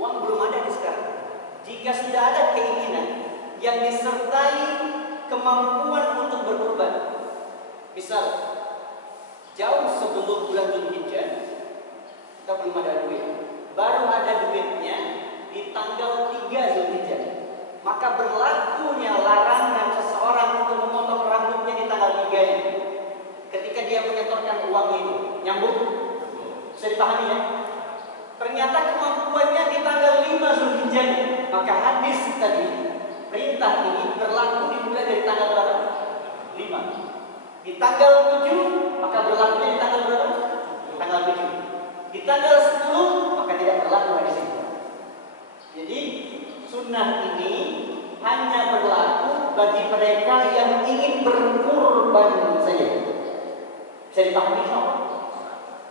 Uang belum ada di sekarang. Jika sudah ada keinginan yang disertai kemampuan untuk berkorban. Misal, jauh sebelum bulan Zulhijjah kita belum ada duit. Baru ada duitnya di tanggal 3 Zulhijjah. Maka berlakunya larangan seseorang untuk memotong rambutnya di tanggal 3-nya. Ketika dia menyetorkan uang itu, nyambung? Bisa dipahami ya? Ternyata kemampuannya di tanggal 5 Zulhijjah. Maka hadis tadi, perintah ini berlaku dimulai dari tanggal berapa? 5. Di tanggal 7, maka berlakunya di tanggal berapa? Tanggal 7. Di tanggal 10, maka tidak berlaku hadis ini. Jadi sunnah ini hanya berlaku bagi mereka yang ingin berkurban saja. Bisa dipahami semua?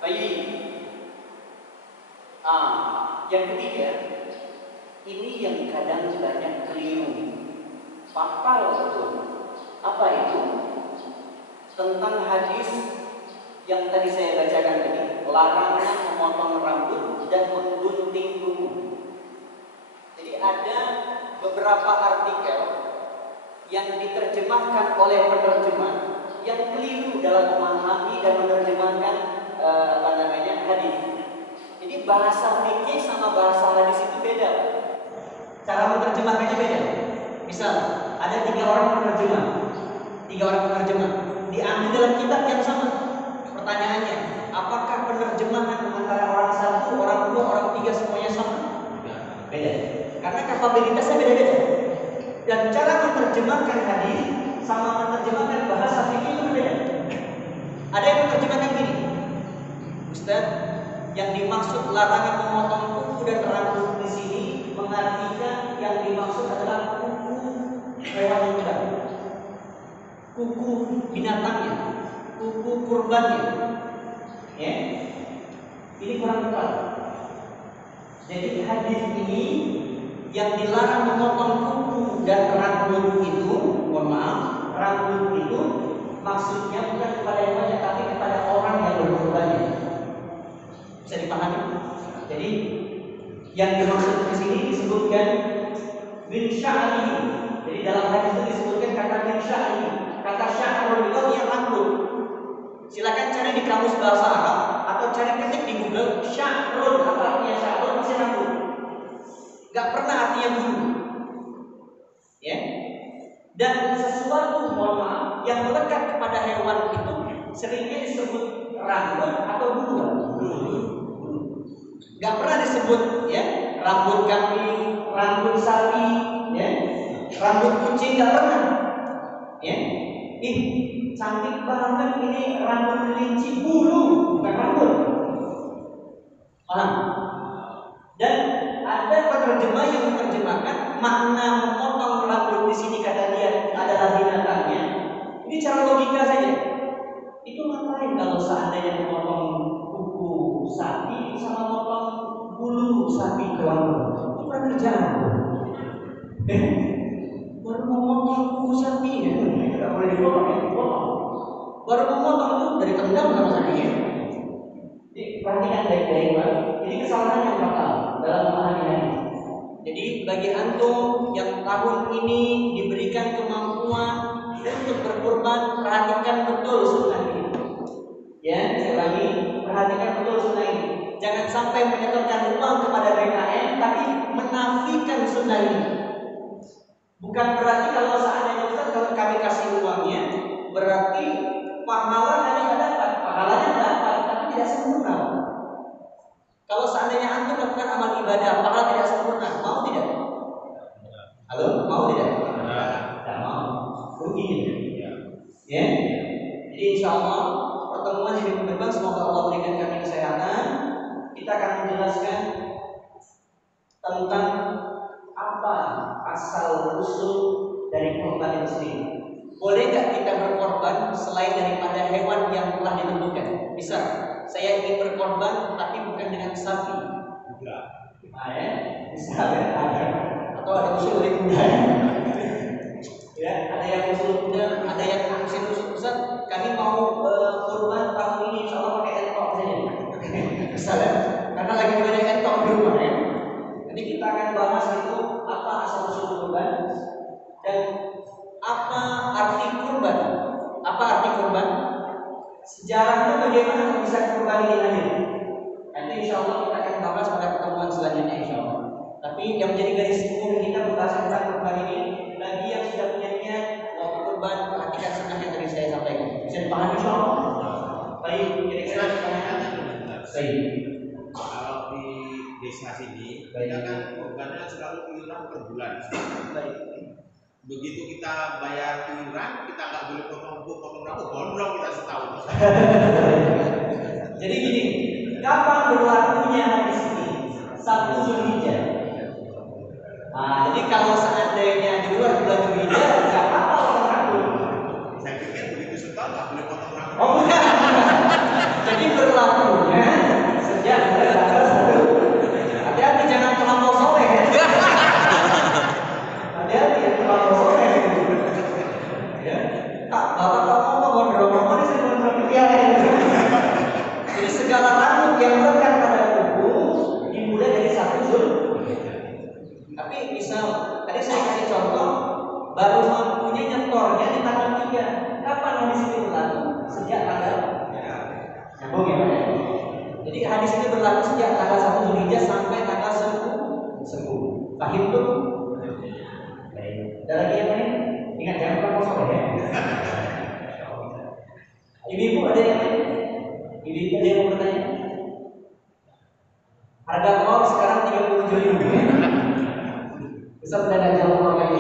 Baik. Yang ketiga, ini yang kadang banyak keliru. Fatal betul. Apa itu? Tentang hadis yang tadi saya bacakan tadi, larangan memotong rambut dan menggunting kuku. Jadi ada beberapa artikel yang diterjemahkan oleh penerjemah yang keliru dalam memahami dan menerjemahkan hadis. Jadi bahasa fikih sama bahasa hadis itu beda. Cara menerjemahkannya beda. Misal ada 3 orang penerjemah, diambil dalam kitab yang sama. Pertanyaannya, apakah penerjemahan antara orang 1, orang 2, orang 3 semuanya sama? Beda. Karena kapabilitasnya beda-beda. Dan cara menerjemahkan hadis sama menerjemahkan bahasa fikih itu berbeda. Ada yang menerjemahkan gini, Ustaz, yang dimaksud larangan memotong kuku dan rambut di sini mengartikan yang dimaksud adalah kuku hewan kurban, kuku binatangnya, kuku kurbannya. Ya, ini kurang tepat. Jadi hadis ini yang dilarang memotong kuku dan rambut itu, rambut itu maksudnya bukan kepada hewannya, tapi kepada orang yang berkorbannya. Bisa dipahami? Jadi yang dimaksud di sini disebutkan bin sya'ri. Jadi dalam hadis itu disebutkan kata bin sya'ri. Kata sya'run itu yang rambut. Silakan cari di kamus bahasa Arab atau cari ketik di Google sya'run. Apa artinya sya'run? Masih rambut. Gak pernah artinya bulu. Ya. Dan sesuatu, mohon maaf, yang melekat kepada hewan itu seringnya disebut rambut atau bulu. Gak pernah disebut ya rambut kambing, rambut sapi, ya, rambut kucing, gak pernah. Ya, cantik banget ini rambut kelinci, bulu bukan rambut. Paham? Dan ada penerjemah yang menerjemahkan makna memotong rambut di sini kata dia adalah binatangnya. Ini cara logika saja. Itu ngapain kalau seandainya memotong kuku sapi sama memotong bulu sapi ke rambut? Itu kan kerjaan. Baru memotong kuku sapi ya, tidak boleh dipotong ya, dipotong. Baru memotong itu dari tendang sama sapinya. Jadi perhatikan baik-baik, Pak. Ini kesalahan yang fatal dalam memahami hadis. Jadi bagi antum yang tahun ini diberikan kemampuan untuk berkurban, perhatikan betul sunnah ini. Ya, saya ulangi, perhatikan betul sunnah ini. Jangan sampai menyetorkan uang kepada BKN tapi menafikan sunnah ini. Bukan berarti kalau seandainya Ustaz kalau kami kasih uangnya berarti pahala kami dapat, pahalanya dapat tapi tidak sempurna. Kalau seandainya antum melakukan amal ibadah, pahala tidak sempurna, mau tidak? Halo, mau tidak? Tidak mau, rugi. Ya. Jadi insya Allah pertemuan di minggu depan semoga Allah berikan kami kesehatan. Kita akan menjelaskan tentang apa asal usul dari korban itu sendiri. Boleh nggak kita berkorban selain daripada hewan yang telah ditentukan? Bisa. Saya ingin berkorban tapi bukan dengan sapi. Nah, ya, misalnya ada atau ada usul dari kuda. Ya, ada yang usul kuda, ada yang usul besar. Kami mau kurban tahun ini, insya Allah pakai entok saja. Misalnya, karena lagi banyak entok di rumah ya. Jadi kita akan bahas itu apa asal usul kurban dan apa arti kurban. Apa arti kurban? Sejarahnya bagaimana bisa kurban ini hadir? Nanti insya Allah kita akan bahas pada pertemuan selanjutnya insya Allah. Tapi yang menjadi garis umum kita membahas tentang kurban ini, bagi yang sudah punya niat mau kurban, perhatikan sunnah yang tadi saya sampaikan. Bisa dipahami insya Allah? Baik, kira-kira pertanyaan. Baik. Kalau di desa sini, kita kan kurbannya selalu iuran per bulan. Baik. Begitu kita bayar iuran, kita nggak boleh potong rambut, gondrong kita setahun. Jadi gini, kapan berlakunya hadis ini? 1 Zulhijjah. Nah, jadi kalau seandainya di luar bulan Zulhijjah, nggak apa-apa potong rambut. Saya pikir begitu setahun nggak boleh potong rambut. Oh bukan. Jadi berlakunya sejak mulai tanggal 1. Hati-hati jangan terlampau soleh. Hati-hati yang terlampau soleh. Ya, bapak ngomong gondrong ini saya belum terpikir. Jadi segala rambut yang melekat pada tubuh dimulai dari 1 Zulhijjah. Tapi misal tadi saya kasih contoh baru mampunya nyetornya di tanggal 3. Kapan hadis ini berlaku? Sejak tanggal nyambung ya Pak ya. Jadi hadis ini berlaku sejak tanggal 1 Zulhijjah sampai tanggal 10. Paham tuh? Baik. Ada lagi yang lain? Ingat jangan terlalu soleh ya. Ibu-ibu ada yang lain? Ibu-ibu ada yang mau bertanya? Harga telur sekarang 37.000 ya? Bisa berada jauh telur lagi.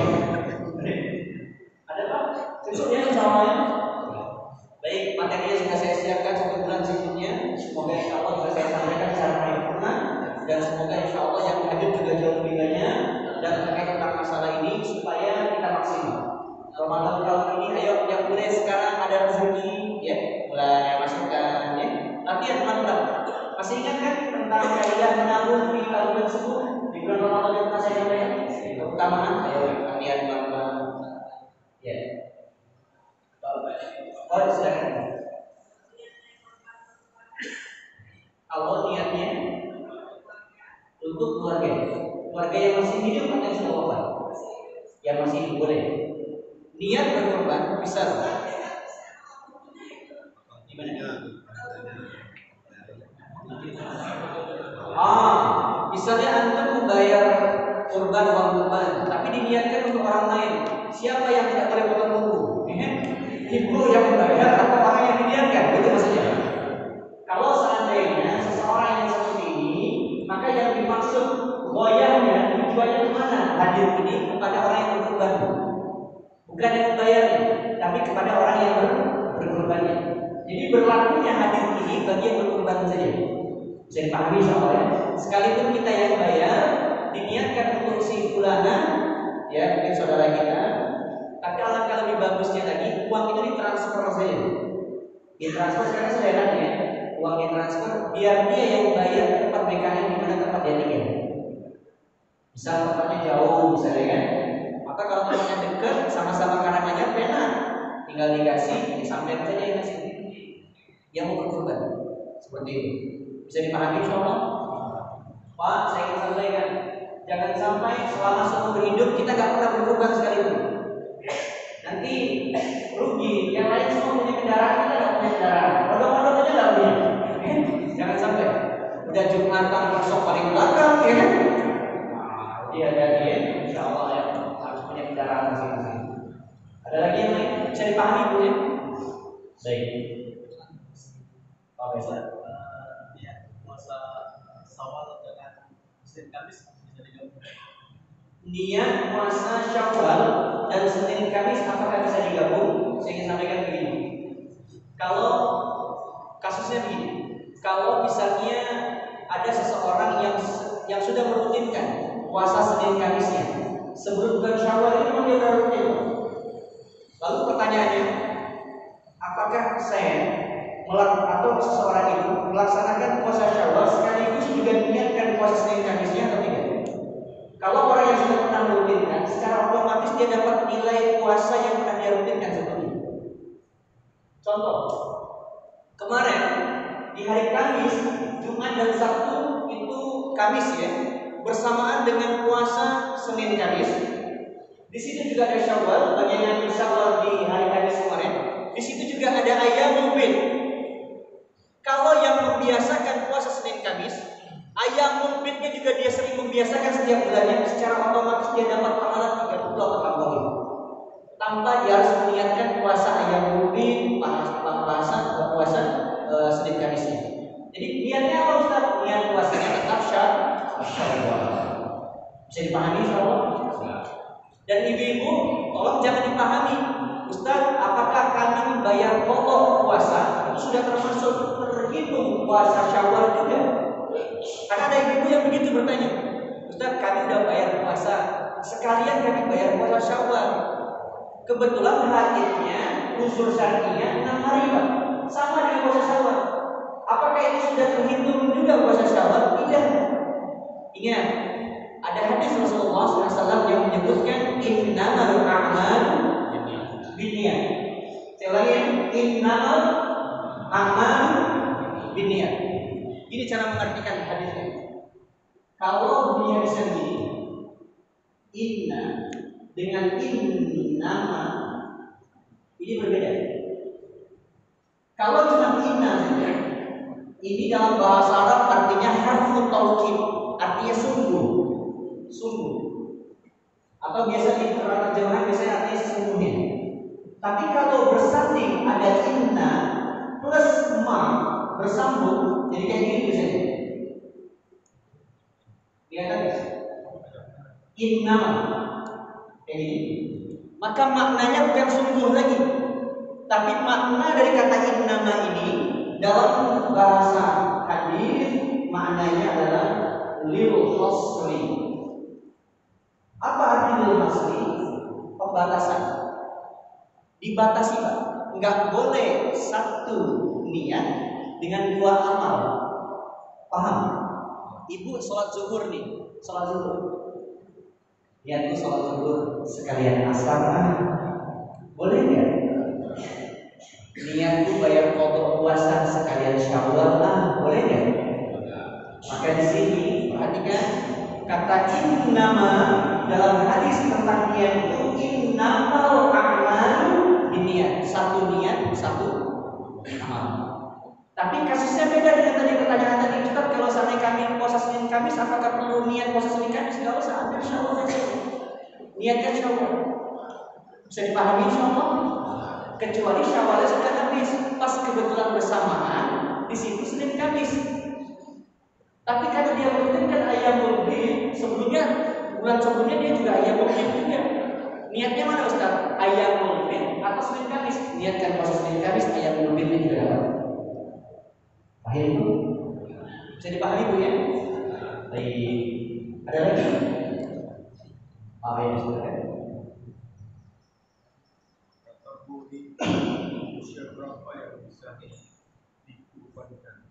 Ada Pak? Cukup ya insya Allah ya? Baik, materinya sudah saya siapkan 1 bulan sebelumnya. Semoga insya Allah bisa saya sampaikan secara paripurna. Dan semoga insya Allah yang hadir juga jauh lebih banyak dan terkait tentang masalah ini supaya kita maksimal. Ramadan tahun ini, ayo yang mulai sekarang ada rezeki, ya, mulai masukkan, ya. Latihan teman-teman. Masih ingat kan tentang kaidah menabung di tabungan subuh di bulan Ramadan yang pernah saya sampaikan? Keutamaan, ayo latihan teman-teman. Ya. Oh untuk keluarga. Keluarga yang masih hidup atau yang sudah wafat? Yang masih hidup boleh. Niat berkorban bisa. Gimana? Misalnya antum membayar kurban uang kurban, tapi diniatkan untuk orang lain. Siapa yang tidak boleh potong kuku? Ibu yang membayar atau orang yang diniatkan? Itu maksudnya. Kalau seandainya seseorang yang seperti ini, maka yang dimaksud goyahnya tujuannya kemana? Hadir ini kepada orang yang berkurban, bukan yang membayarnya, tapi kepada orang yang berkurbannya. Jadi berlakunya hadir ini bagi yang berkurban saja. Bisa dipahami soalnya ya. Sekalipun kita yang bayar, diniatkan untuk si fulana, ya mungkin saudara kita, tapi alangkah lebih bagusnya lagi uang itu ditransfer saja. Ditransfer sekarang sudah enak ya. Uang ditransfer biar dia yang bayar ke tempat BKN di mana tempat dia tinggal. Misal tempatnya jauh misalnya kan. Maka kalau tempatnya dekat sama-sama Karanganyar enak. Tinggal dikasih, disampaikan saja yang ngasih. Yang mau berkorban. Seperti itu. Bisa dipahami insyaallah? Pak, saya ingin sampaikan, jangan sampai selama seumur hidup kita gak pernah berkorban sekalipun. Nanti rugi. Yang lain semua punya kendaraan, kita gak punya kendaraan. Odong-odong aja gak punya. Jangan sampai udah Jumatan masuk paling belakang, ya kan? Dia jadi, insyaallah ya harus punya kendaraan masing-masing. Ada lagi yang lain? Bisa dipahami Bu ya? Baik. Pak Faisal. Puasa Syawal dengan Senin Kamis bisa digabung. Niat puasa Syawal dan Senin Kamis apakah bisa digabung? Saya ingin sampaikan begini. Kalau kasusnya begini, kalau misalnya ada seseorang yang sudah merutinkan puasa Senin Kamisnya sebelum bulan Syawal itu memang dia sudah rutin. Lalu pertanyaannya, apakah saya atau seseorang itu melaksanakan puasa Syawal sekaligus juga niatkan puasa Senin Kamisnya atau tidak? Kalau orang yang sudah pernah merutinkan, secara otomatis dia dapat nilai puasa yang pernah dia rutinkan sebelumnya. Contoh, kemarin di hari Kamis, Jumat dan Sabtu itu Kamis ya, bersamaan dengan puasa Senin Kamis. Di situ juga ada Syawal, bagian yang Syawal di hari Kamis kemarin. Di situ juga ada Ayyamul Bid. Kalau yang membiasakan puasa Senin Kamis, Ayyamul Bidnya juga dia sering membiasakan setiap bulannya, secara otomatis dia dapat pahala 30 atau 40. Tanpa dia harus meniatkan puasa Ayyamul Bid, puasa Senin Kamisnya. Jadi niatnya apa Ustaz? Niat puasanya tetap Syawal. Bisa dipahami insyaallah? Dan ibu-ibu, tolong jangan dipahami, Ustaz, apakah kami membayar pokok puasa itu sudah termasuk terhitung puasa Syawal juga? Karena ada ibu yang begitu bertanya, Ustaz, kami sudah bayar puasa, sekalian kami bayar puasa Syawal. Kebetulan hadirnya unsur syar'inya 6 hari Pak, sama dengan puasa Syawal. Apakah ini sudah terhitung juga puasa Syawal? Tidak. Ingat, ada hadis Rasulullah SAW yang menyebutkan innamal a'malu binniyat. Saya ulangi, innamal a'malu binniyat. Ini cara mengartikan hadisnya. Kalau bunyinya sendiri, inna dengan innama ini berbeda. Kalau cuma inna saja, ini dalam bahasa Arab artinya harfu taukid, artinya sungguh. Atau biasa di terjemahan biasanya artinya sesungguhnya. Tapi kalau bersanding ada inna plus ma bersambung, jadi kayak gini biasanya. Lihat kan? Inna kayak gini. Maka maknanya bukan sungguh lagi, tapi makna dari kata innama ini dalam bahasa hadis maknanya adalah lil hasri. Apa arti lil hasri? Pembatasan. Dibatasi Pak. Enggak boleh satu niat dengan 2 amal. Paham? Ibu sholat zuhur nih, sholat zuhur. Niatku sholat zuhur sekalian asar. Boleh nggak? Niatku bayar qadha puasa sekalian Syawal. Boleh nggak? Maka di sini perhatikan Kata innama dalam hadis tentang niat itu innamal a'malu binniyat. Satu niat, satu amal. Tapi kasusnya beda dengan tadi pertanyaan tadi. Ustaz, kalau seandainya kami puasa Senin Kamis, apakah perlu niat puasa Senin Kamis? Enggak usah, ambil syawal saja. Niatkan syawal. Bisa dipahami insyaallah? Kecuali syawalnya sudah habis, pas kebetulan bersamaan di situ Senin Kamis. Tapi karena dia bertengkar ayamul bid, sebelumnya bulan sebelumnya dia juga ayamul bid juga. Niatnya mana Ustaz? Ayamul bid atau Senin Kamis? Niatkan puasa Senin Kamis, ayamul bidnya juga dapat. Paham itu? Bisa dipahami Bu ya? Baik. Ada lagi? Ya, silakan. Kata Bu, di usia berapa yang bisa dikurbankan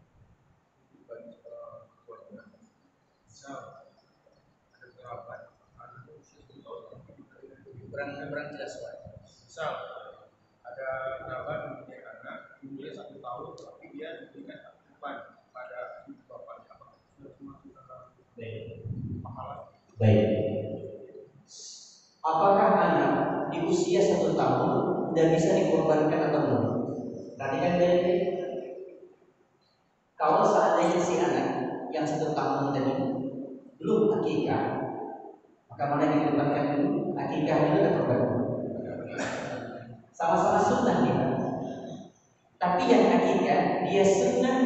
keluarga? Misal ada kerabat anak usia 1 tahun Kurang jelas Pak. misal ada kerabat mempunyai anak umurnya 1 tahun tapi dia diberikan akupan pada ibu bapaknya, apakah sudah masuk dalam pahala? Baik. Apakah anak di usia 1 tahun sudah bisa dikorbankan atau belum? Perhatikan baik. Kalau seandainya si anak yang 1 tahun tadi belum akikah, maka mana dikorbankan dulu? Akikah itu ada korban. Sama-sama sunnah kita. Tapi yang akikah dia sunnah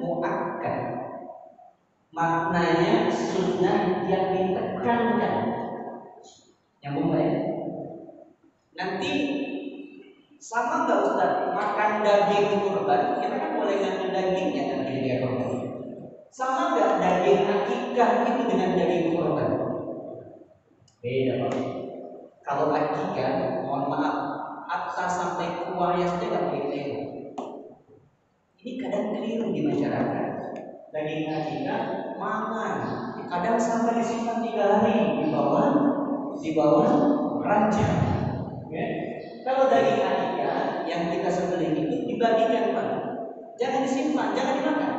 muakkad. Maknanya sunnah yang ditekankan. Nyambung ya? Nanti sama nggak Ustaz makan daging kurban? Kita kan boleh ngambil dagingnya dan dia kurban. Sama nggak daging akikah itu dengan daging kurban? Beda Pak. Kalau akikah, mohon maaf, atas sampai kuahnya saja nggak boleh keliru. Ini kadang keliru di masyarakat. Daging akikah mangan, kadang sampai disimpan 3 hari di bawah ranjang. Okay. Kalau daging akikah yang kita sembelih itu dibagikan Pak, jangan disimpan, jangan dimakan.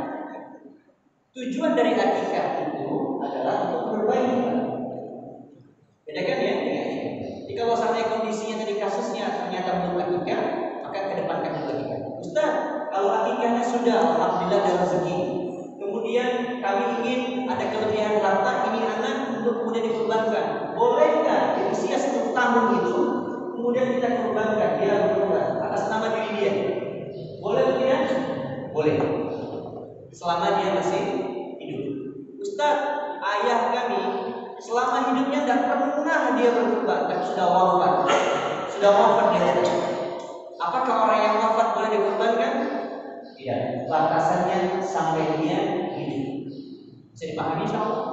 Tujuan dari akikah itu adalah untuk berbagi Pak. Bedakan ya dengan ini. Jadi kalau sampai kondisinya tadi kasusnya ternyata belum akikah, maka kedepankan dulu akikah. Ustaz, kalau akikahnya sudah, alhamdulillah ada rezeki. Kemudian kami ingin ada kelebihan harta ini anak untuk kemudian dikorbankan. Boleh nggak di usia 10 tahun itu kemudian kita korbankan dia berkorban atas nama diri dia? Boleh atau tidak? Boleh. Selama dia masih hidup. Ustaz, ayah kami selama hidupnya nggak pernah dia berkorban, tapi sudah wafat. Sudah wafat dia. Apakah orang yang wafat boleh dikorbankan? Tidak. Batasannya sampai dia hidup. Bisa dipahami insyaallah?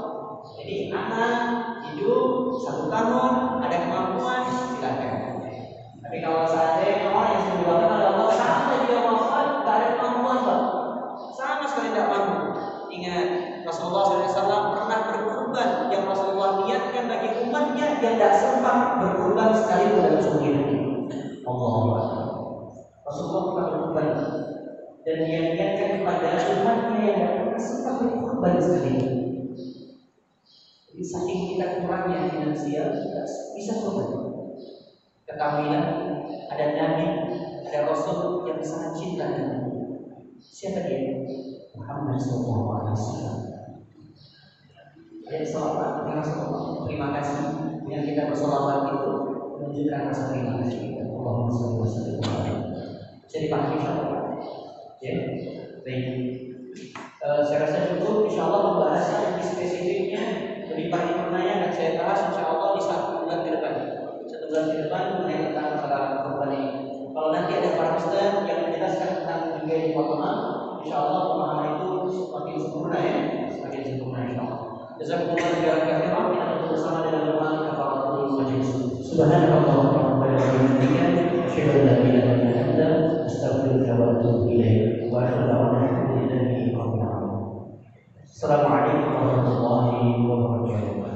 Jadi anak hidup 1 tahun ada kemampuan silakan. Tapi kalau seandainya orang yang sudah diwakilkan oleh Allah sampai dia wafat tidak ada kemampuan Pak, sama sekali tidak mampu. Ingat Rasulullah SAW pernah berkorban yang Rasulullah niatkan bagi umatnya yang tidak sempat berkorban sekali dalam seumur hidup. Allah. Rasulullah pernah berkorban dan dia niatkan kepada umatnya yang tidak pernah sempat berkorban sekali. Jadi saking kita kurangnya finansial tidak bisa korban. Ketahuilah ada Nabi, ada Rasul yang sangat cinta dengan siapa dia? Muhammad SAW. Ayat salawat dengan Rasulullah. Terima kasih dengan kita bersalawat itu menunjukkan rasa terima kasih kita. Allahumma shalli wa sallim wa barik. Jadi pahami insyaallah. Ya, baik. Saya rasa cukup. Insyaallah pembahasan yang spesifiknya lebih paripurna akan saya bahas insyaallah di 1 bulan ke depan. 1 bulan ke depan mengenai tentang masalah korban ini. Kalau nanti ada para ustaz yang menjelaskan tentang juga di Muhammad, insyaallah pemahaman itu semakin sempurna ya, semakin sempurna insyaallah. Jazakumullah khairan. Kita bersama dengan doa kafaratul majlis. Subhanallah wa bihamdihi, asyhadu an la ilaha illa anta, astaghfiruka wa atubu ilaik. Wa sallallahu alaihi wa sallam. Assalamualaikum warahmatullahi wabarakatuh.